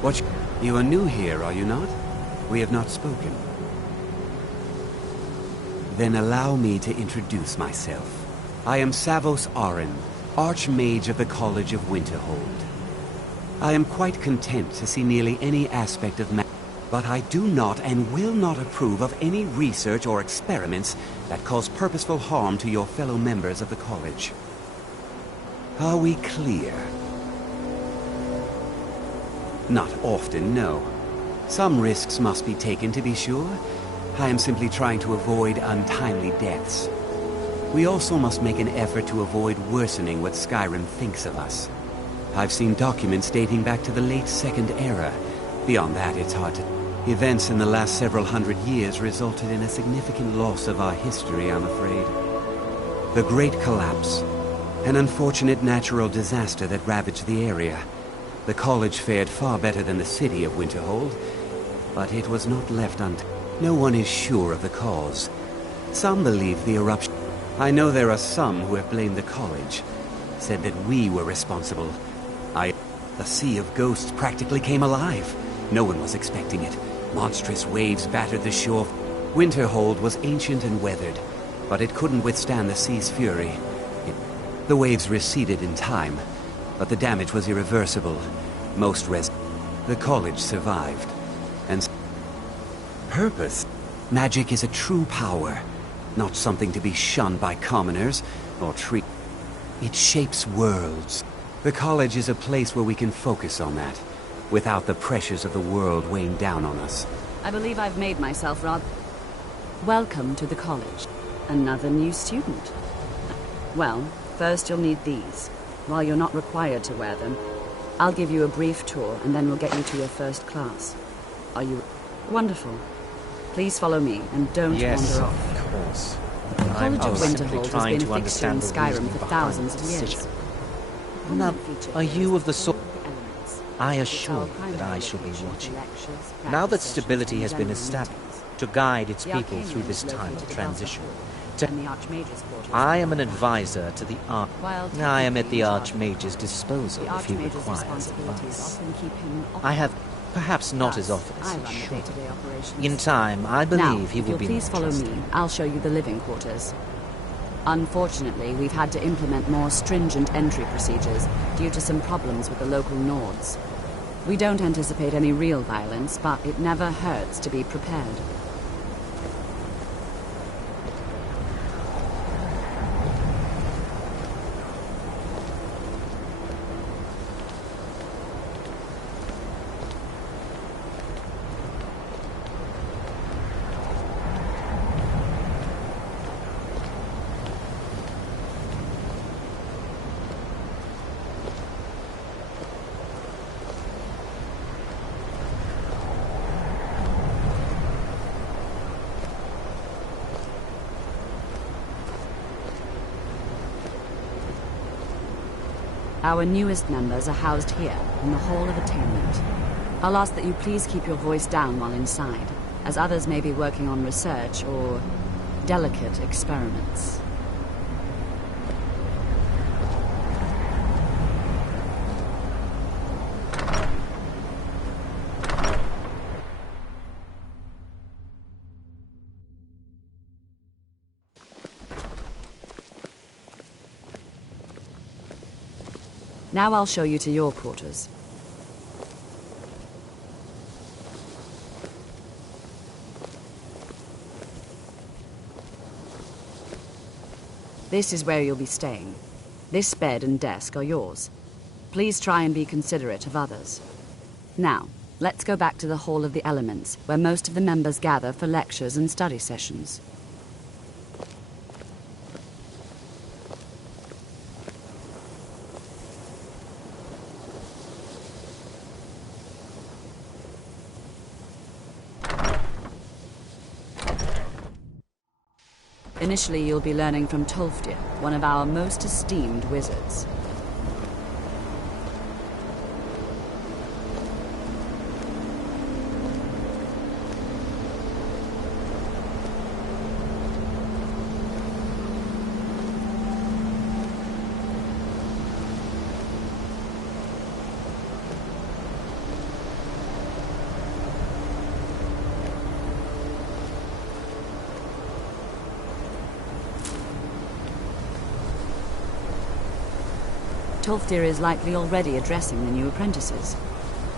What? You are new here, are you not? We have not spoken. Then allow me to introduce myself. I am Savos Arin, Archmage of the College of Winterhold. I am quite content to see nearly any aspect of magic, but I do not and will not approve of any research or experiments that cause purposeful harm to your fellow members of the college. Are we clear? Not often, no. Some risks must be taken, to be sure. I am simply trying to avoid untimely deaths. We also must make an effort to avoid worsening what Skyrim thinks of us. I've seen documents dating back to the late Second Era. Beyond that, it's hard to... Events in the last several hundred years resulted in a significant loss of our history, I'm afraid. The Great Collapse. An unfortunate natural disaster that ravaged the area. The college fared far better than the city of Winterhold, but it was not left untouched. No one is sure of the cause. Some believe the eruption... I know there are some who have blamed the college, said that we were responsible. The Sea of Ghosts practically came alive. No one was expecting it. Monstrous waves battered the shore. Winterhold was ancient and weathered, but it couldn't withstand the sea's fury. The waves receded in time, but the damage was irreversible. The college survived. And purpose. Magic is a true power, not something to be shunned by commoners or treat. It shapes worlds. The college is a place where we can focus on that, without the pressures of the world weighing down on us. I believe I've made myself rather... Welcome to the college. Another new student. Well, first you'll need these. While you're not required to wear them, I'll give you a brief tour and then we'll get you to your first class. Are you... Wonderful. Please follow me and don't wander off. Of course. The College of Winterhold has been a fixture in Skyrim for thousands of years. Now, are you of the sort... I assure you that I shall be watching. Now that stability has been established, to guide its people through this time of transition. I am an advisor to the Arch... I am at the Archmage's disposal if he requires advice. I have... perhaps not as often as he should. In time, I believe he will be... Please follow me. I'll show you the living quarters. Unfortunately, we've had to implement more stringent entry procedures due to some problems with the local Nords. We don't anticipate any real violence, but it never hurts to be prepared. Our newest members are housed here, in the Hall of Attainment. I'll ask that you please keep your voice down while inside, as others may be working on research or delicate experiments. Now I'll show you to your quarters. This is where you'll be staying. This bed and desk are yours. Please try and be considerate of others. Now, let's go back to the Hall of the Elements, where most of the members gather for lectures and study sessions. Initially, you'll be learning from Tolfdir, one of our most esteemed wizards. Tolfdir is likely already addressing the new apprentices.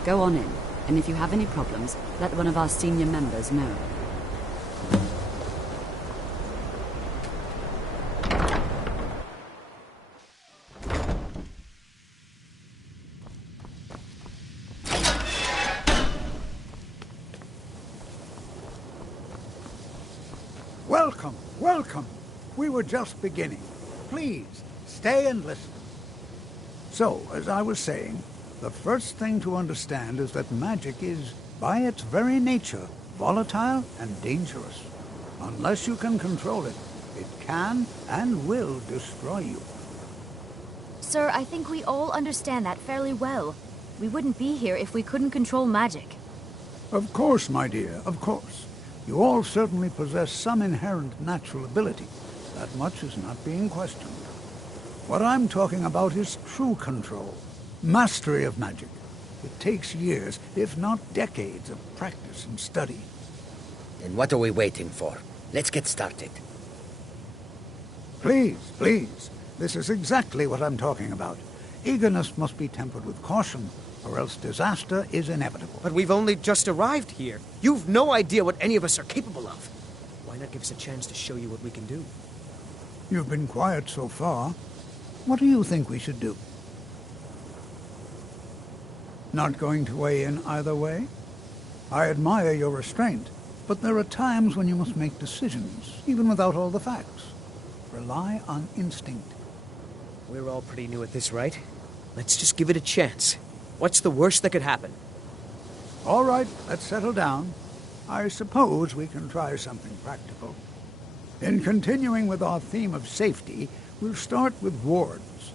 Go on in, and if you have any problems, let one of our senior members know. Welcome, welcome. We were just beginning. Please, stay and listen. So, as I was saying, the first thing to understand is that magic is, by its very nature, volatile and dangerous. Unless you can control it, it can and will destroy you. Sir, I think we all understand that fairly well. We wouldn't be here if we couldn't control magic. Of course, my dear, of course. You all certainly possess some inherent natural ability. That much is not being questioned. What I'm talking about is true control, mastery of magic. It takes years, if not decades, of practice and study. Then what are we waiting for? Let's get started. Please, please. This is exactly what I'm talking about. Eagerness must be tempered with caution, or else disaster is inevitable. But we've only just arrived here. You've no idea what any of us are capable of. Why not give us a chance to show you what we can do? You've been quiet so far. What do you think we should do? Not going to weigh in either way? I admire your restraint, but there are times when you must make decisions, even without all the facts. Rely on instinct. We're all pretty new at this, right? Let's just give it a chance. What's the worst that could happen? All right, let's settle down. I suppose we can try something practical. In continuing with our theme of safety, we'll start with wards.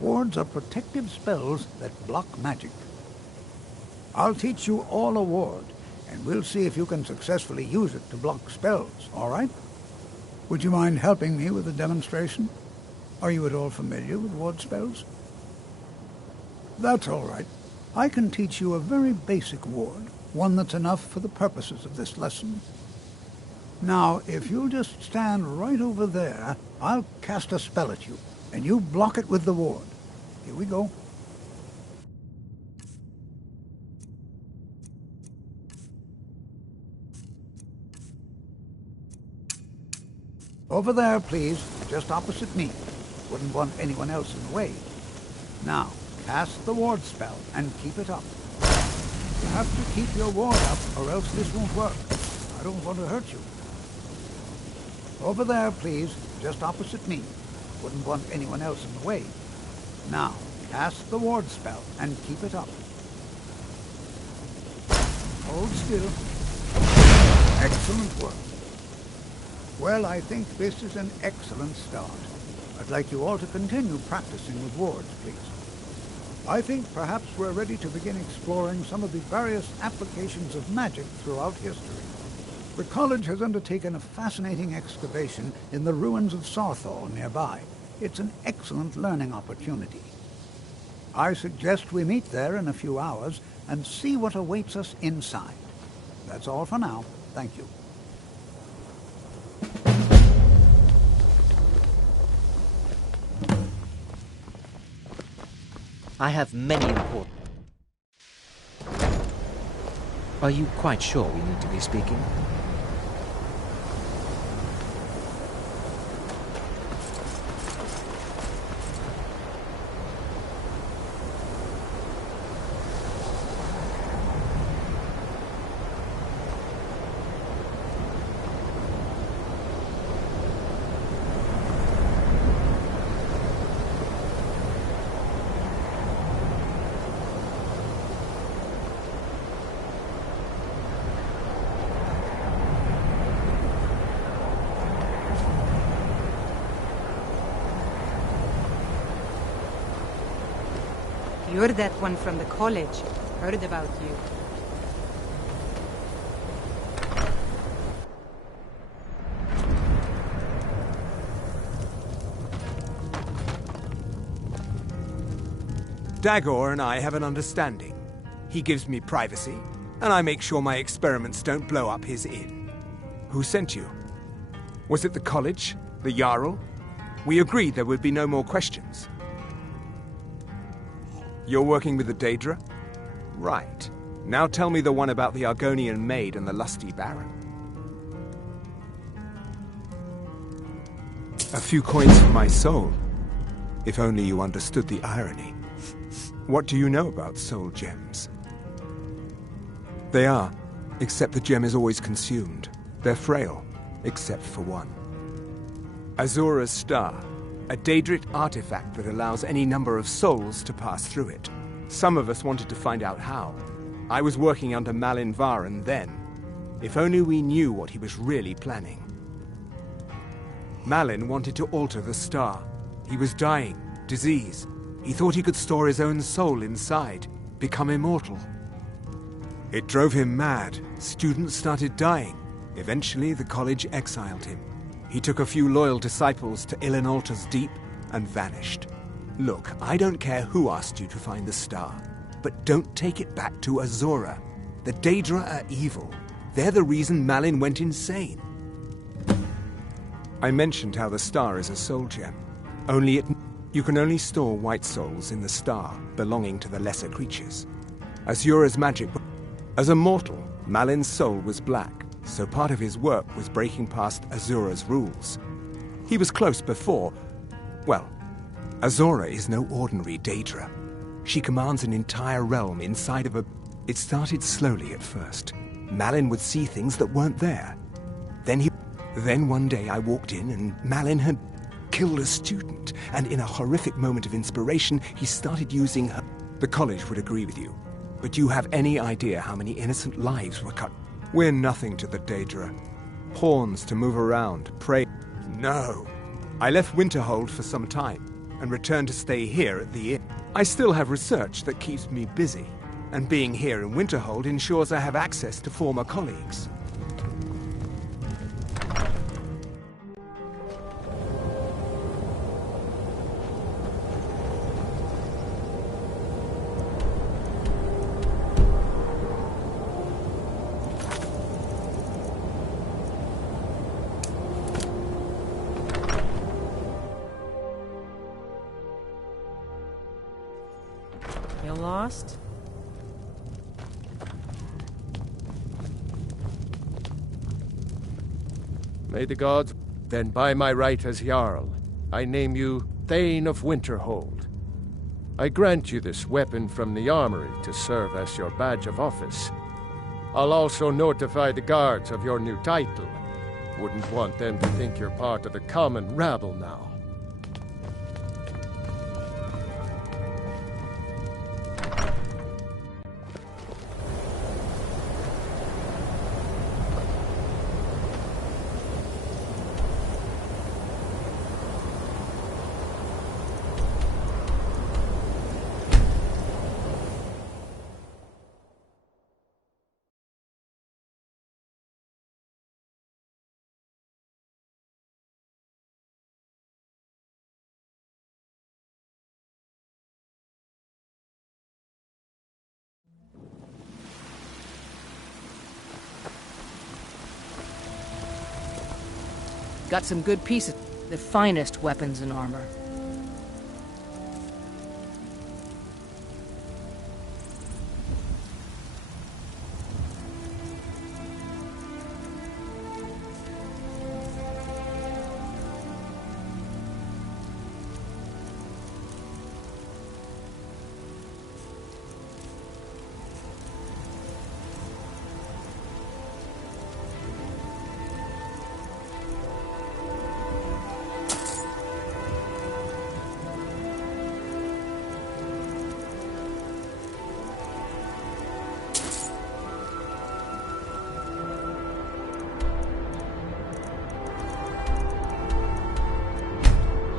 Wards are protective spells that block magic. I'll teach you all a ward, and we'll see if you can successfully use it to block spells, all right? Would you mind helping me with a demonstration? Are you at all familiar with ward spells? That's all right. I can teach you a very basic ward, one that's enough for the purposes of this lesson. Now, if you'll just stand right over there, I'll cast a spell at you, and you block it with the ward. Here we go. Over there, please, just opposite me. Wouldn't want anyone else in the way. Now, cast the ward spell and keep it up. You have to keep your ward up, or else this won't work. I don't want to hurt you. Over there, please, just opposite me. Wouldn't want anyone else in the way. Now, cast the ward spell and keep it up. Hold still. Excellent work. Well, I think this is an excellent start. I'd like you all to continue practicing with wards, please. I think perhaps we're ready to begin exploring some of the various applications of magic throughout history. The college has undertaken a fascinating excavation in the ruins of Sarthal nearby. It's an excellent learning opportunity. I suggest we meet there in a few hours and see what awaits us inside. That's all for now. Thank you. I have many important... Are you quite sure we need to be speaking? You're that one from the college. Heard about you. Dagor and I have an understanding. He gives me privacy, and I make sure my experiments don't blow up his inn. Who sent you? Was it the college? The Jarl? We agreed there would be no more questions. You're working with the Daedra? Right. Now tell me the one about the Argonian maid and the lusty baron. A few coins for my soul. If only you understood the irony. What do you know about soul gems? They are, except the gem is always consumed. They're frail, except for one. Azura's Star, a Daedric artifact that allows any number of souls to pass through it. Some of us wanted to find out how. I was working under Malin Varen then. If only we knew what he was really planning. Malin wanted to alter the star. He was dying, disease. He thought he could store his own soul inside, become immortal. It drove him mad. Students started dying. Eventually, the college exiled him. He took a few loyal disciples to Ilinalta's Deep and vanished. Look, I don't care who asked you to find the star, but don't take it back to Azura. The Daedra are evil. They're the reason Malin went insane. I mentioned how the star is a soul gem. You can only store white souls in the star, belonging to the lesser creatures. Azura's magic... As a mortal, Malin's soul was black, so part of his work was breaking past Azura's rules. He was close before... Well, Azura is no ordinary Daedra. She commands an entire realm inside of a... It started slowly at first. Malin would see things that weren't there. Then one day I walked in and Malin had killed a student, and in a horrific moment of inspiration, he started using her... The college would agree with you, but you have any idea how many innocent lives were cut? We're nothing to the Daedra. Pawns to move around, prey... No. I left Winterhold for some time, and returned to stay here at the inn. I still have research that keeps me busy, and being here in Winterhold ensures I have access to former colleagues. You lost? May the gods... Then by my right as Jarl, I name you Thane of Winterhold. I grant you this weapon from the armory to serve as your badge of office. I'll also notify the guards of your new title. Wouldn't want them to think you're part of the common rabble now. Got some good pieces. The finest weapons and armor.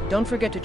Don't forget to...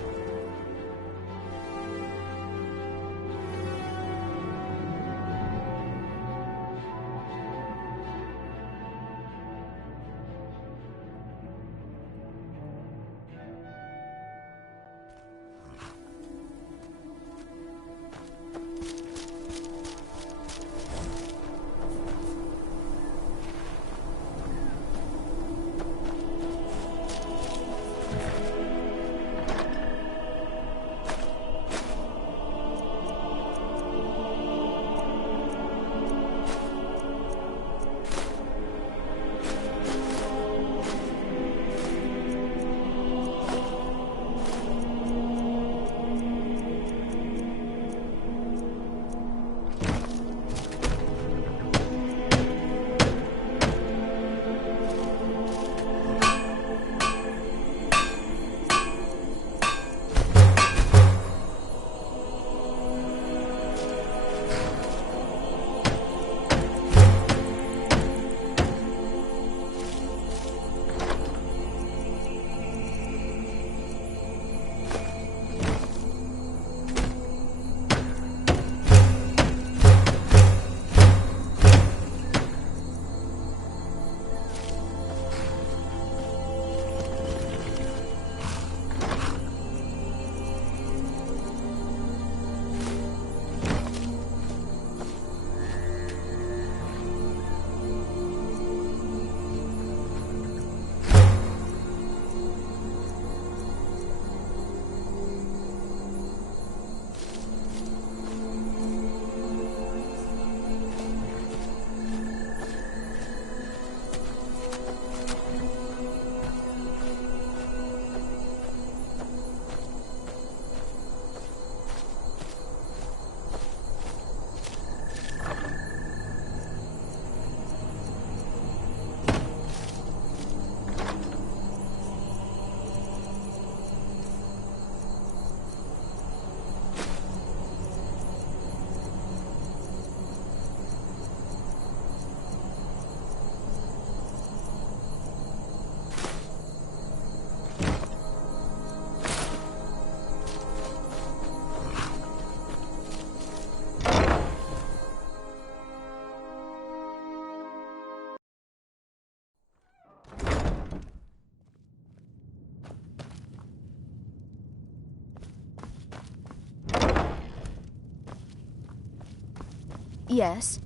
Yes?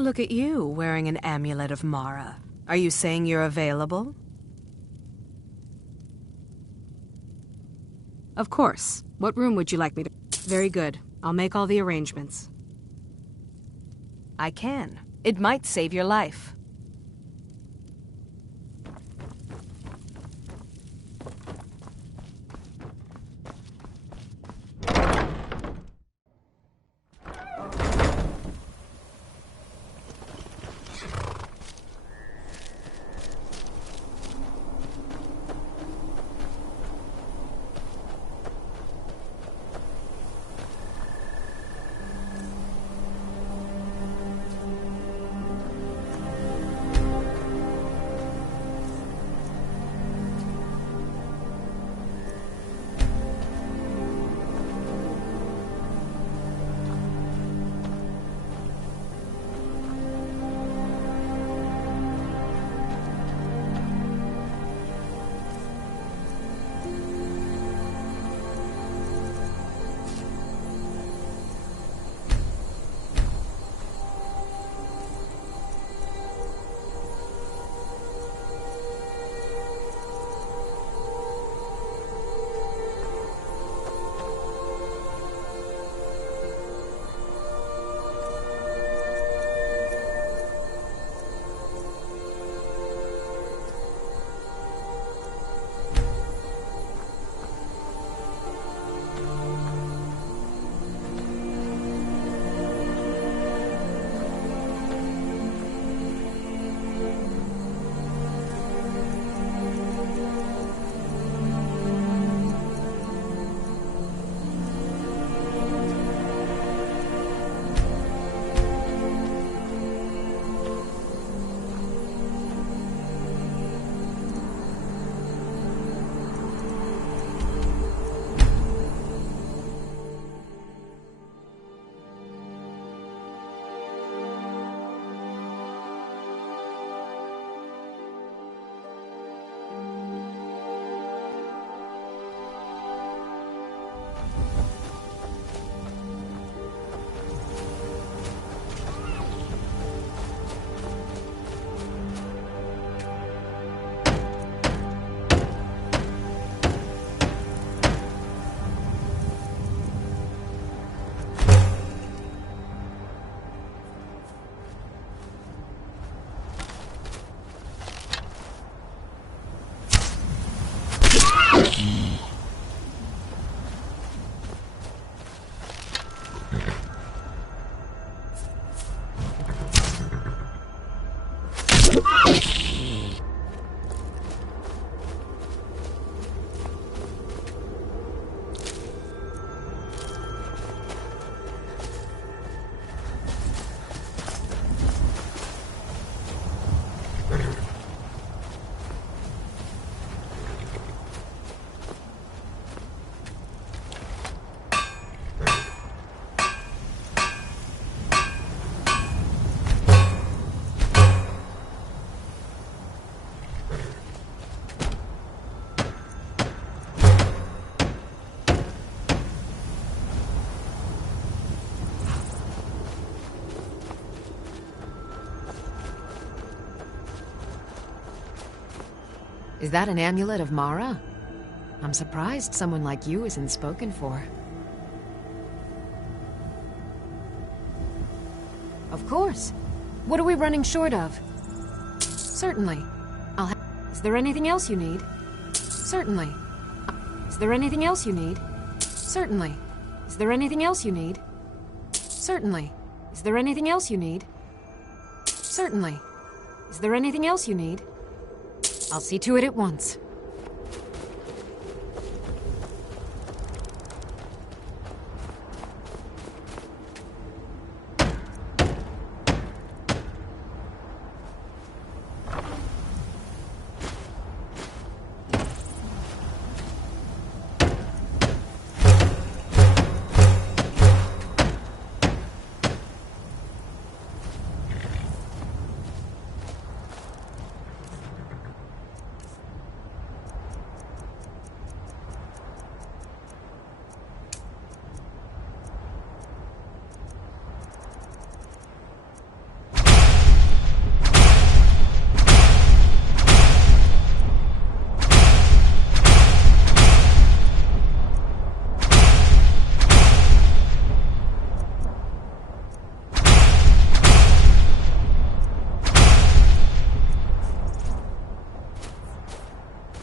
Look at you, wearing an amulet of Mara. Are you saying you're available? Of course. What room would you like me to... Very good. I'll make all the arrangements. I can. It might save your life. Is that an amulet of Mara? I'm surprised someone like you isn't spoken for. Of course. What are we running short of? Certainly. Is there anything else you need? Certainly. Is there anything else you need? Certainly. Is there anything else you need? Certainly. Is there anything else you need? Certainly. Is there anything else you need? I'll see to it at once.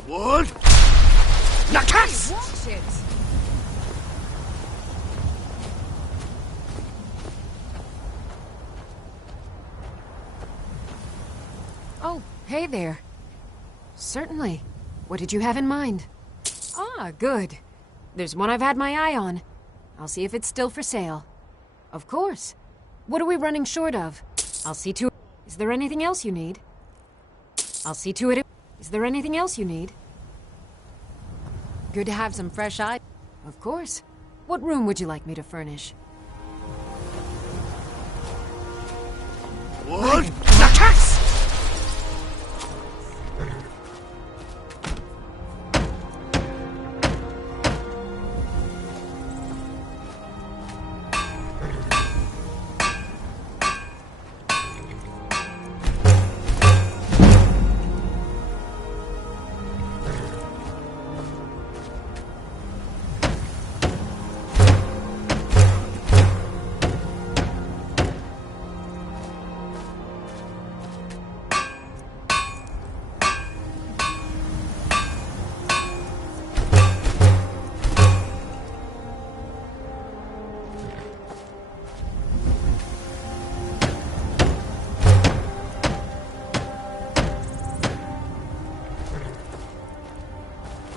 What? Nakas! Watch it! Oh, hey there. Certainly. What did you have in mind? Ah, good. There's one I've had my eye on. I'll see if it's still for sale. Of course. What are we running short of? I'll see to it. Is there anything else you need? I'll see to it. Is there anything else you need? Good to have some fresh eyes. Of course. What room would you like me to furnish? What? Nakas!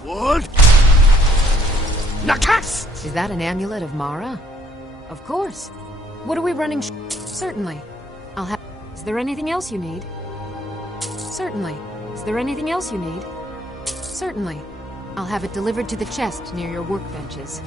What? Nakas! Is that an amulet of Mara? Of course. What are we running Certainly. I'll have... Is there anything else you need? Certainly. Is there anything else you need? Certainly. I'll have it delivered to the chest near your workbenches.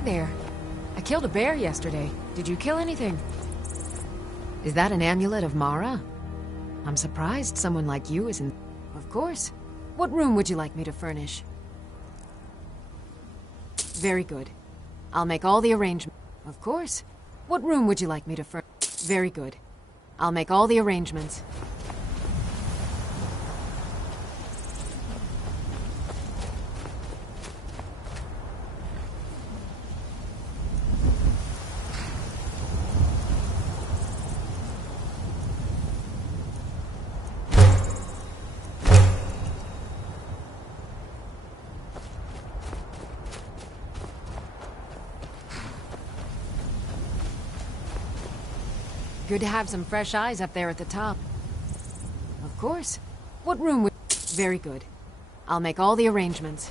hey there. I killed a bear yesterday. Did you kill anything? Is that an amulet of Mara? I'm surprised someone like you isn't... Of course. What room would you like me to furnish? Very good. I'll make all the arrangements. Of course. What room would you like me to furnish? Very good. I'll make all the arrangements. Good to have some fresh eyes up there at the top. Of course. What room would... Very good. I'll make all the arrangements.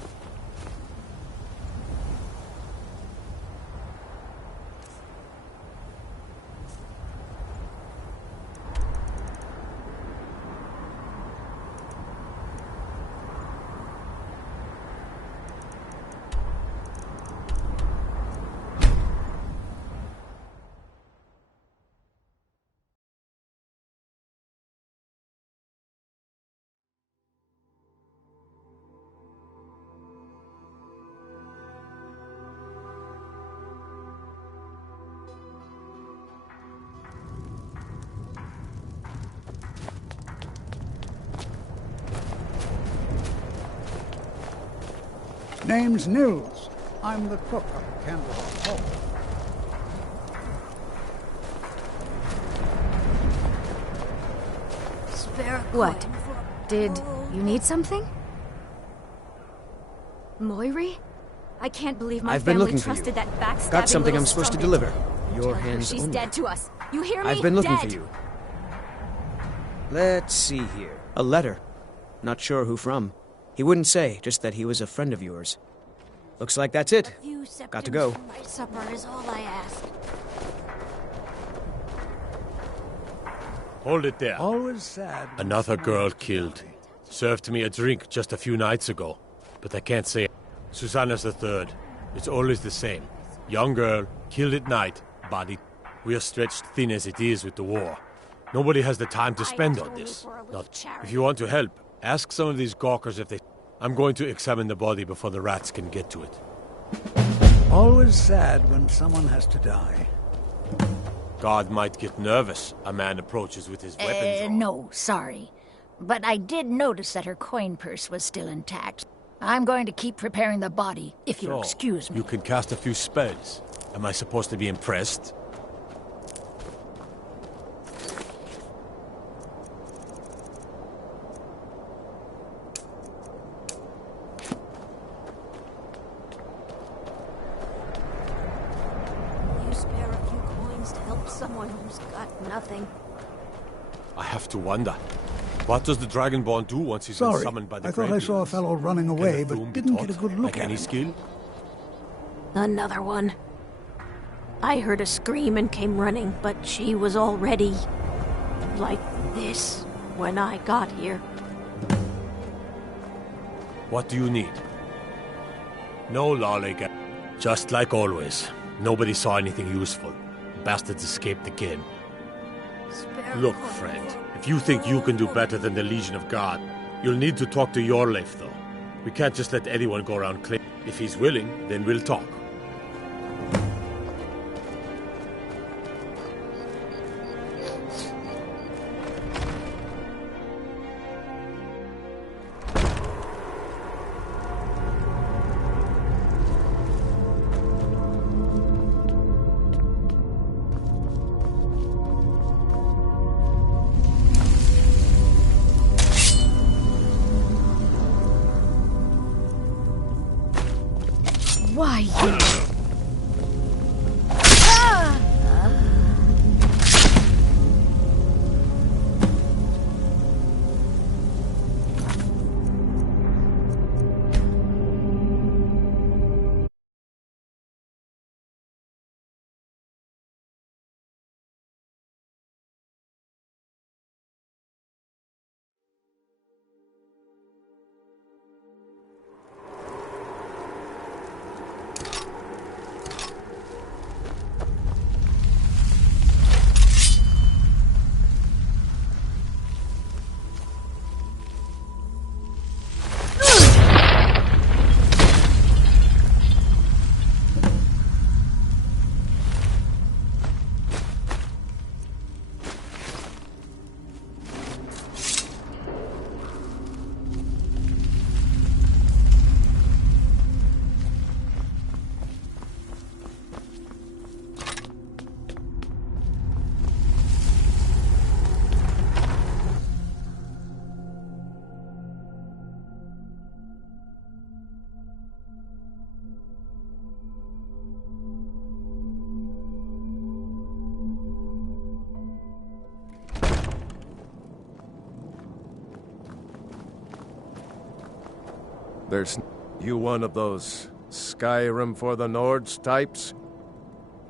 Name's Nils. I'm the cook up at Candleheart Hall. What? Did you need something? Moiri? I can't believe my I've been family looking for you. trusted that backstabbing Got something little I'm supposed to strumpet. deliver. Your Tell her hands she's only. dead to us. You hear me? I've been looking Dead. for you. Let's see here. A letter. Not sure who from. He wouldn't say, just that he was a friend of yours. Looks like that's it. Got to go. My supper is all I ask. Hold it there. Always sad. Another girl killed. Served me a drink just a few nights ago. But I can't say it. Susanna's the third. It's always the same. Young girl, killed at night, body. We are stretched thin as it is with the war. Nobody has the time to spend on this. Not. If you want to help, ask some of these gawkers if they... I'm going to examine the body before the rats can get to it. Always sad when someone has to die. God might get nervous. A man approaches with his weapons on. No, sorry. But I did notice that her coin purse was still intact. I'm going to keep preparing the body, if you'll excuse me. You can cast a few spells. Am I supposed to be impressed? You spare a few coins to help someone who's got nothing. I have to wonder. What does the Dragonborn do once he's been Sorry, summoned by the I thought I saw a fellow running away, but didn't get a good look at any him. skill? Another one. I heard a scream and came running, but she was already... like this when I got here. What do you need? No lollygag. Just like always. Nobody saw anything useful. Bastards escaped again. Look, friend. If you think you can do better than the Legion of God, you'll need to talk to Yorleif, though. We can't just let anyone go around claiming. If he's willing, then we'll talk. Why? There's you one of those Skyrim for the Nords types?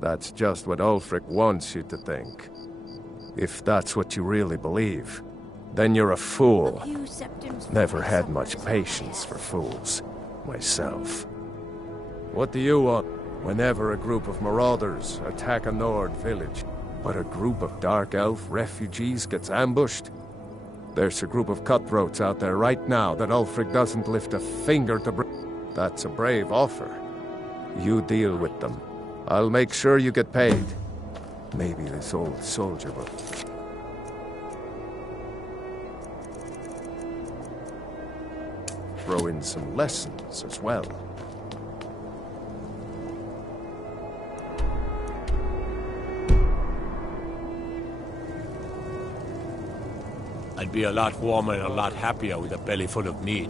That's just what Ulfric wants you to think. If that's what you really believe, then you're a fool. Never had much patience for fools, myself. What do you want whenever a group of marauders attack a Nord village, but a group of Dark Elf refugees gets ambushed? There's a group of cutthroats out there right now that Ulfric doesn't lift a finger to bring. That's a brave offer. You deal with them. I'll make sure you get paid. Maybe this old soldier will... throw in some lessons as well. I'd be a lot warmer and a lot happier with a belly full of meat.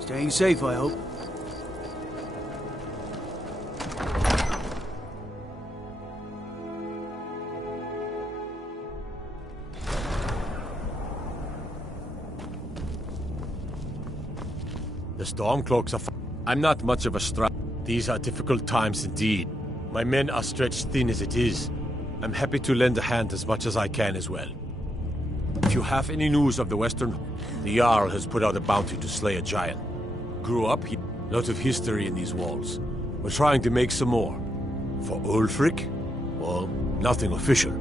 Staying safe, I hope. The Stormcloaks are... I'm not much of a These are difficult times indeed. My men are stretched thin as it is. I'm happy to lend a hand as much as I can as well. If you have any news of the Western... The Jarl has put out a bounty to slay a giant. Grew up here. Lot of history in these walls. We're trying to make some more. For Ulfric? Well, nothing official.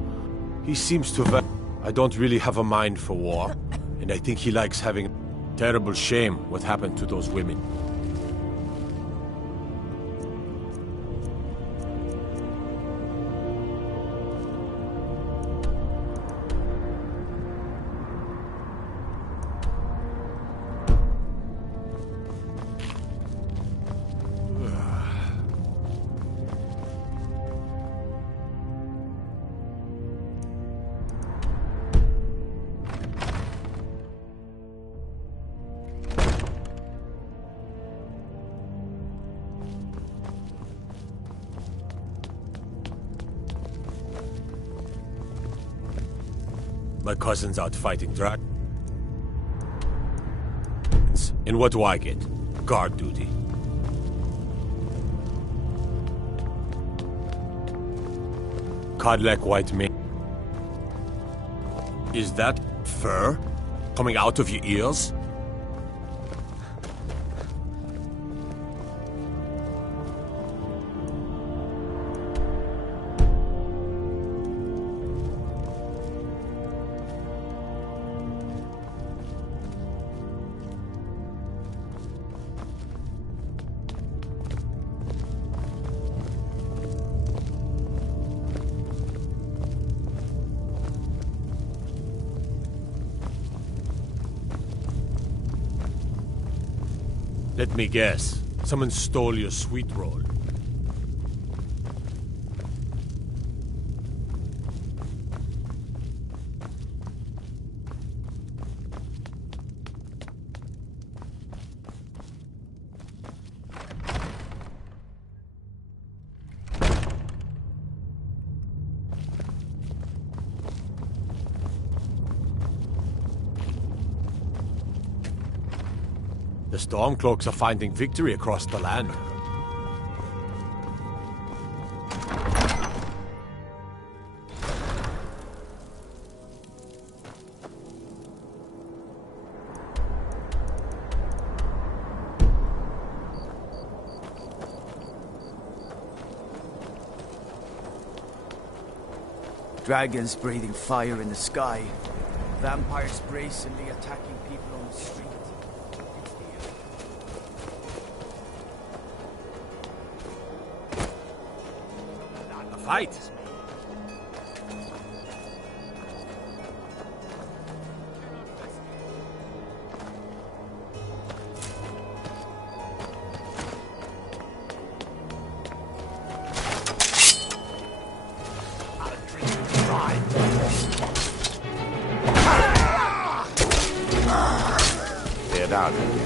He seems to have... I don't really have a mind for war. And I think he likes having... Terrible shame what happened to those women. My cousin's out fighting dragons. And what do I get? Guard duty. Codlek white mane. Is that fur coming out of your ears? Let me guess. Someone stole your sweet roll. The Stormcloaks are finding victory across the land. Dragons breathing fire in the sky. Vampires brazenly attacking people on the street. Fight! Get out of here.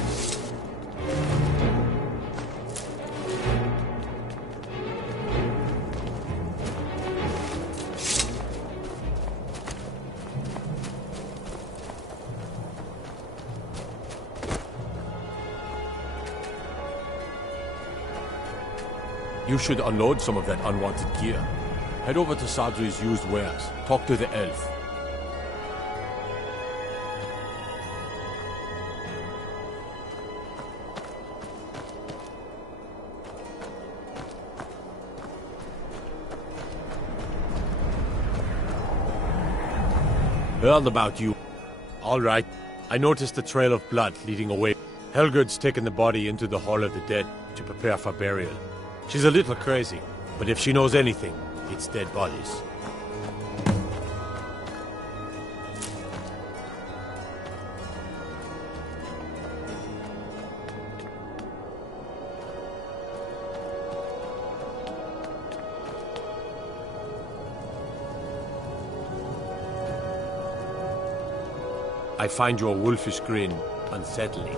You should unload some of that unwanted gear. Head over to Sadri's used wares. Talk to the elf. Heard about you. All right. I noticed a trail of blood leading away. Helgerd's taken the body into the Hall of the Dead to prepare for burial. She's a little crazy, but if she knows anything, it's dead bodies. I find your wolfish grin unsettling.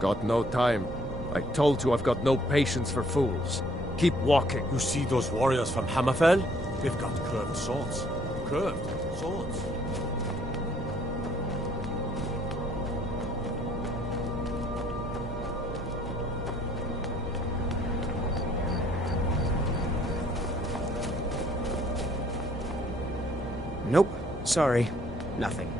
Got no time. I told you I've got no patience for fools. Keep walking. You see those warriors from Hammerfell? They've got curved swords. Curved swords. Nope. Sorry. Nothing.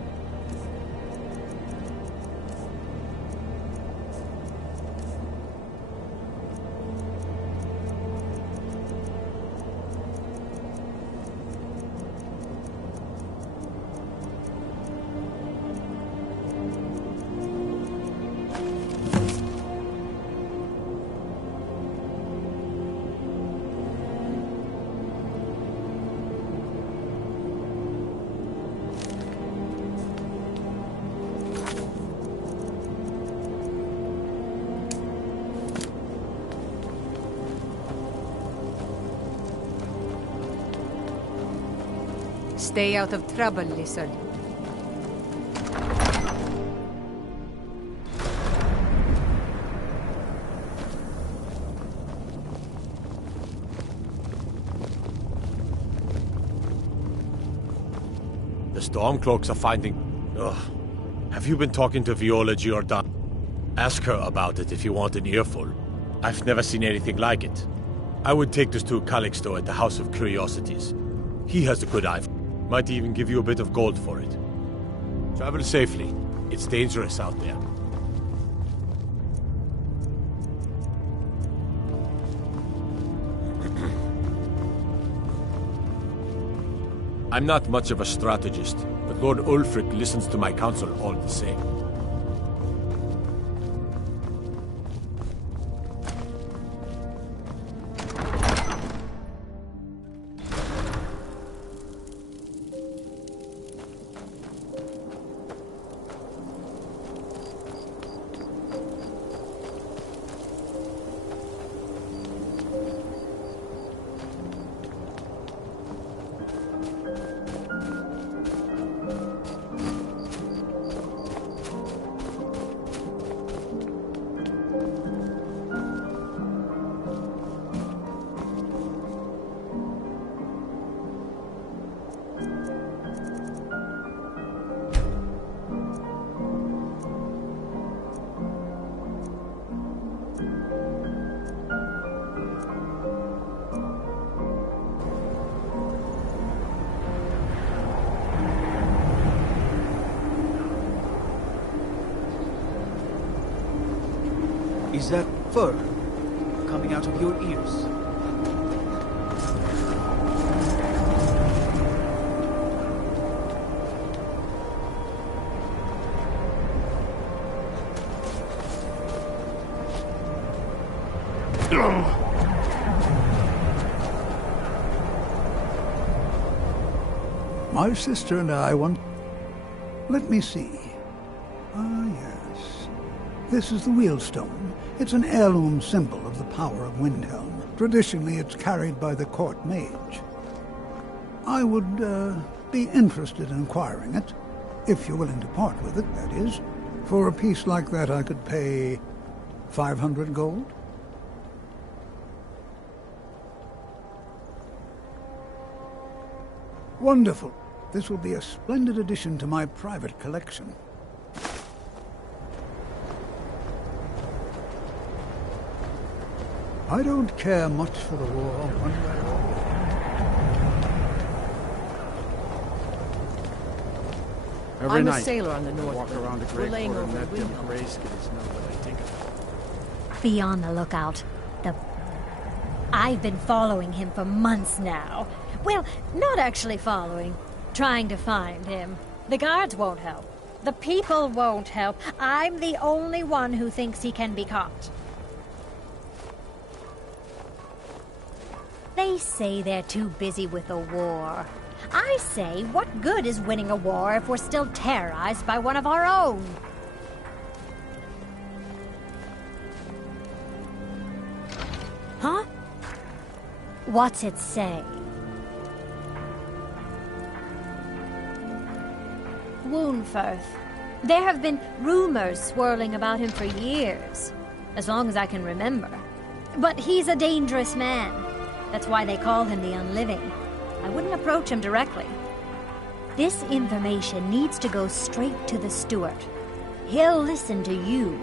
Stay out of trouble, lizard. The Stormcloaks are finding... Ugh. Have you been talking to Viola Giordano? Ask her about it if you want an earful. I've never seen anything like it. I would take this to Calixto at the House of Curiosities. He has a good eye. Might even give you a bit of gold for it. Travel safely. It's dangerous out there. I'm not much of a strategist, but Lord Ulfric listens to my counsel all the same. Is that fur coming out of your ears? My sister and I want... Let me see. Ah, yes. This is the wheelstone. It's an heirloom symbol of the power of Windhelm. Traditionally, it's carried by the court mage. I would be interested in acquiring it, if you're willing to part with it, that is. For a piece like that, I could pay 500 gold. Wonderful. This will be a splendid addition to my private collection. I don't care much for the war, one way or the other. I'm a sailor on the North. Walk around a We're great laying quarter over and let them Windhelm. grayscales know what I think of it. Be on the lookout. I've been following him for months now. Well, not actually following. Trying to find him. The guards won't help. The people won't help. I'm the only one who thinks he can be caught. They say they're too busy with the war. I say, what good is winning a war if we're still terrorized by one of our own? Huh? What's it say? Woundfirth. There have been rumors swirling about him for years, as long as I can remember. But he's a dangerous man. That's why they call him the Unliving. I wouldn't approach him directly. This information needs to go straight to the steward. He'll listen to you.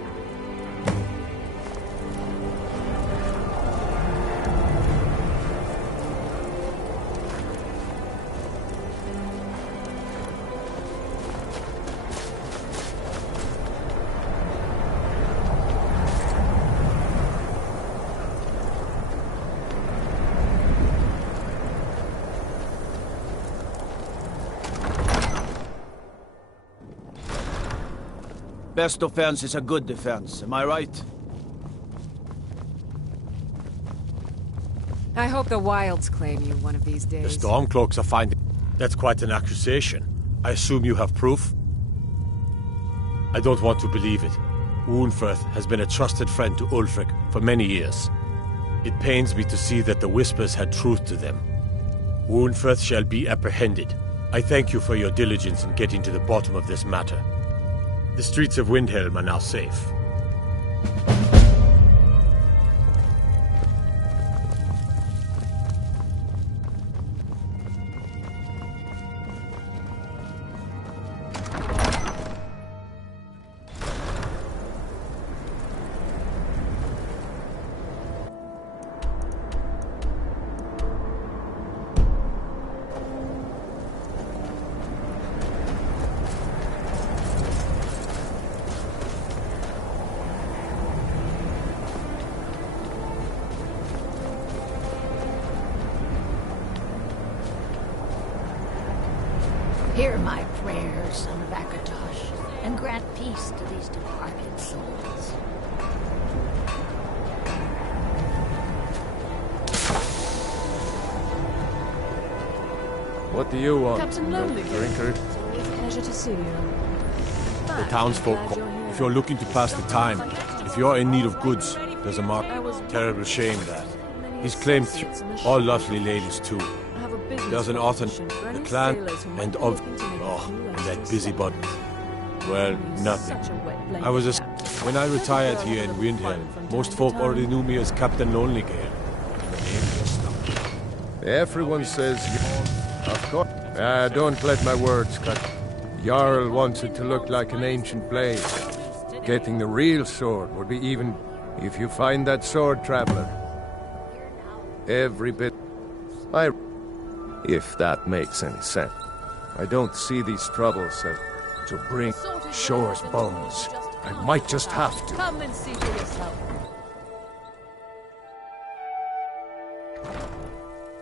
Best defense is a good defense, am I right? I hope the Wilds claim you one of these days. The Stormcloaks are finding... That's quite an accusation. I assume you have proof? I don't want to believe it. Woundfirth has been a trusted friend to Ulfric for many years. It pains me to see that the Whispers had truth to them. Woundfirth shall be apprehended. I thank you for your diligence in getting to the bottom of this matter. The streets of Windhelm are now safe. Hear my prayers, son of Akatosh, and grant peace to these departed souls. What do you want, Captain Lonely. drinker? It's a pleasure to see you. The townsfolk, if you're looking to pass the time, if you're in need of goods, there's a mark. Terrible shame that. He's claimed all lovely ladies too. There's an author, the clan, and of... Oh, and that busybody. Well, nothing. I was a... When I retired here in Windhelm, most folk already knew me as Captain Lonelygale. Everyone says you... Of course. Don't let my words cut. Jarl wants it to look like an ancient blade. Getting the real sword would be even... If you find that sword, traveler. Every bit... If that makes any sense. I don't see these troubles as to bring Shore's bones. I might just have to. Come and see for yourself.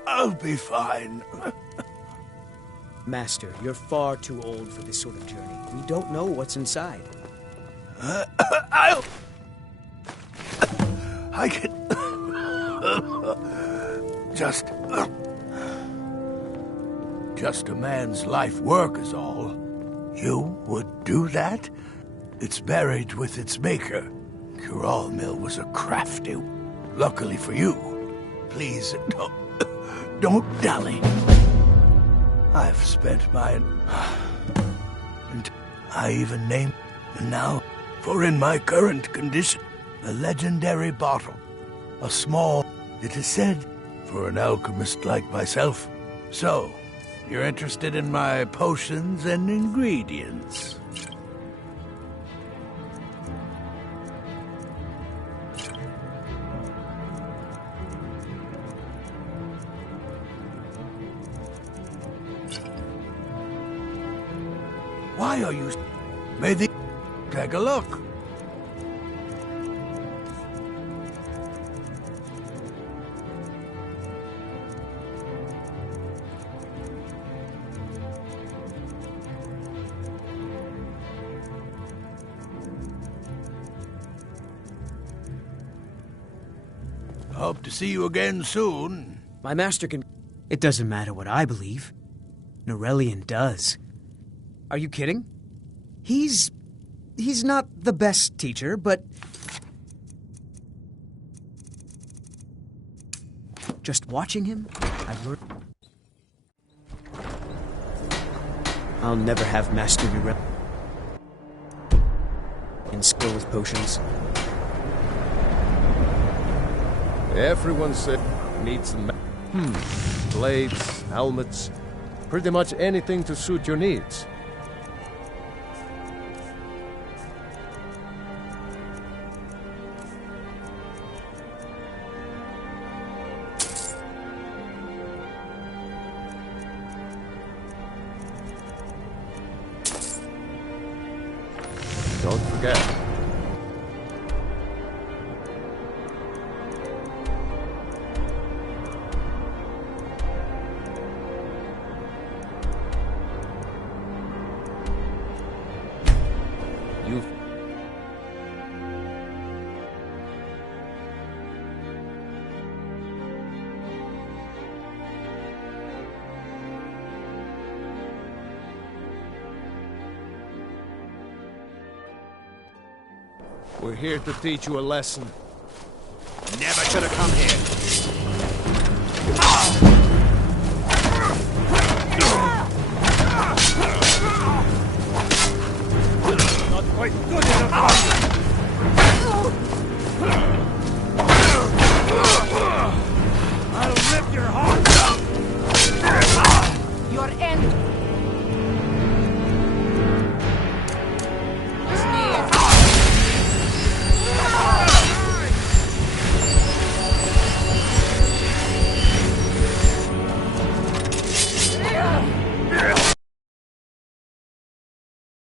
I'll be fine. Master, you're far too old for this sort of journey. We don't know what's inside. I can... Just a man's life work is all. You would do that? It's buried with its maker. Kuralmil was a crafty... Luckily for you. Please, don't dally. I've spent mine... And I even named... And now, for in my current condition, a legendary bottle. A small, it is said, for an alchemist like myself. So, you're interested in my potions and ingredients? Why are you... Maybe... Take a look. Hope to see you again soon. My master can... It doesn't matter what I believe. Norelian does. Are you kidding? He's not the best teacher, but... Just watching him, I've learned... I'll never have Master Norelian. and skill with potions. Everyone said needs some blades, helmets, pretty much anything to suit your needs. Don't forget. You've... We're here to teach you a lesson. Never should have come here. Not quite good enough.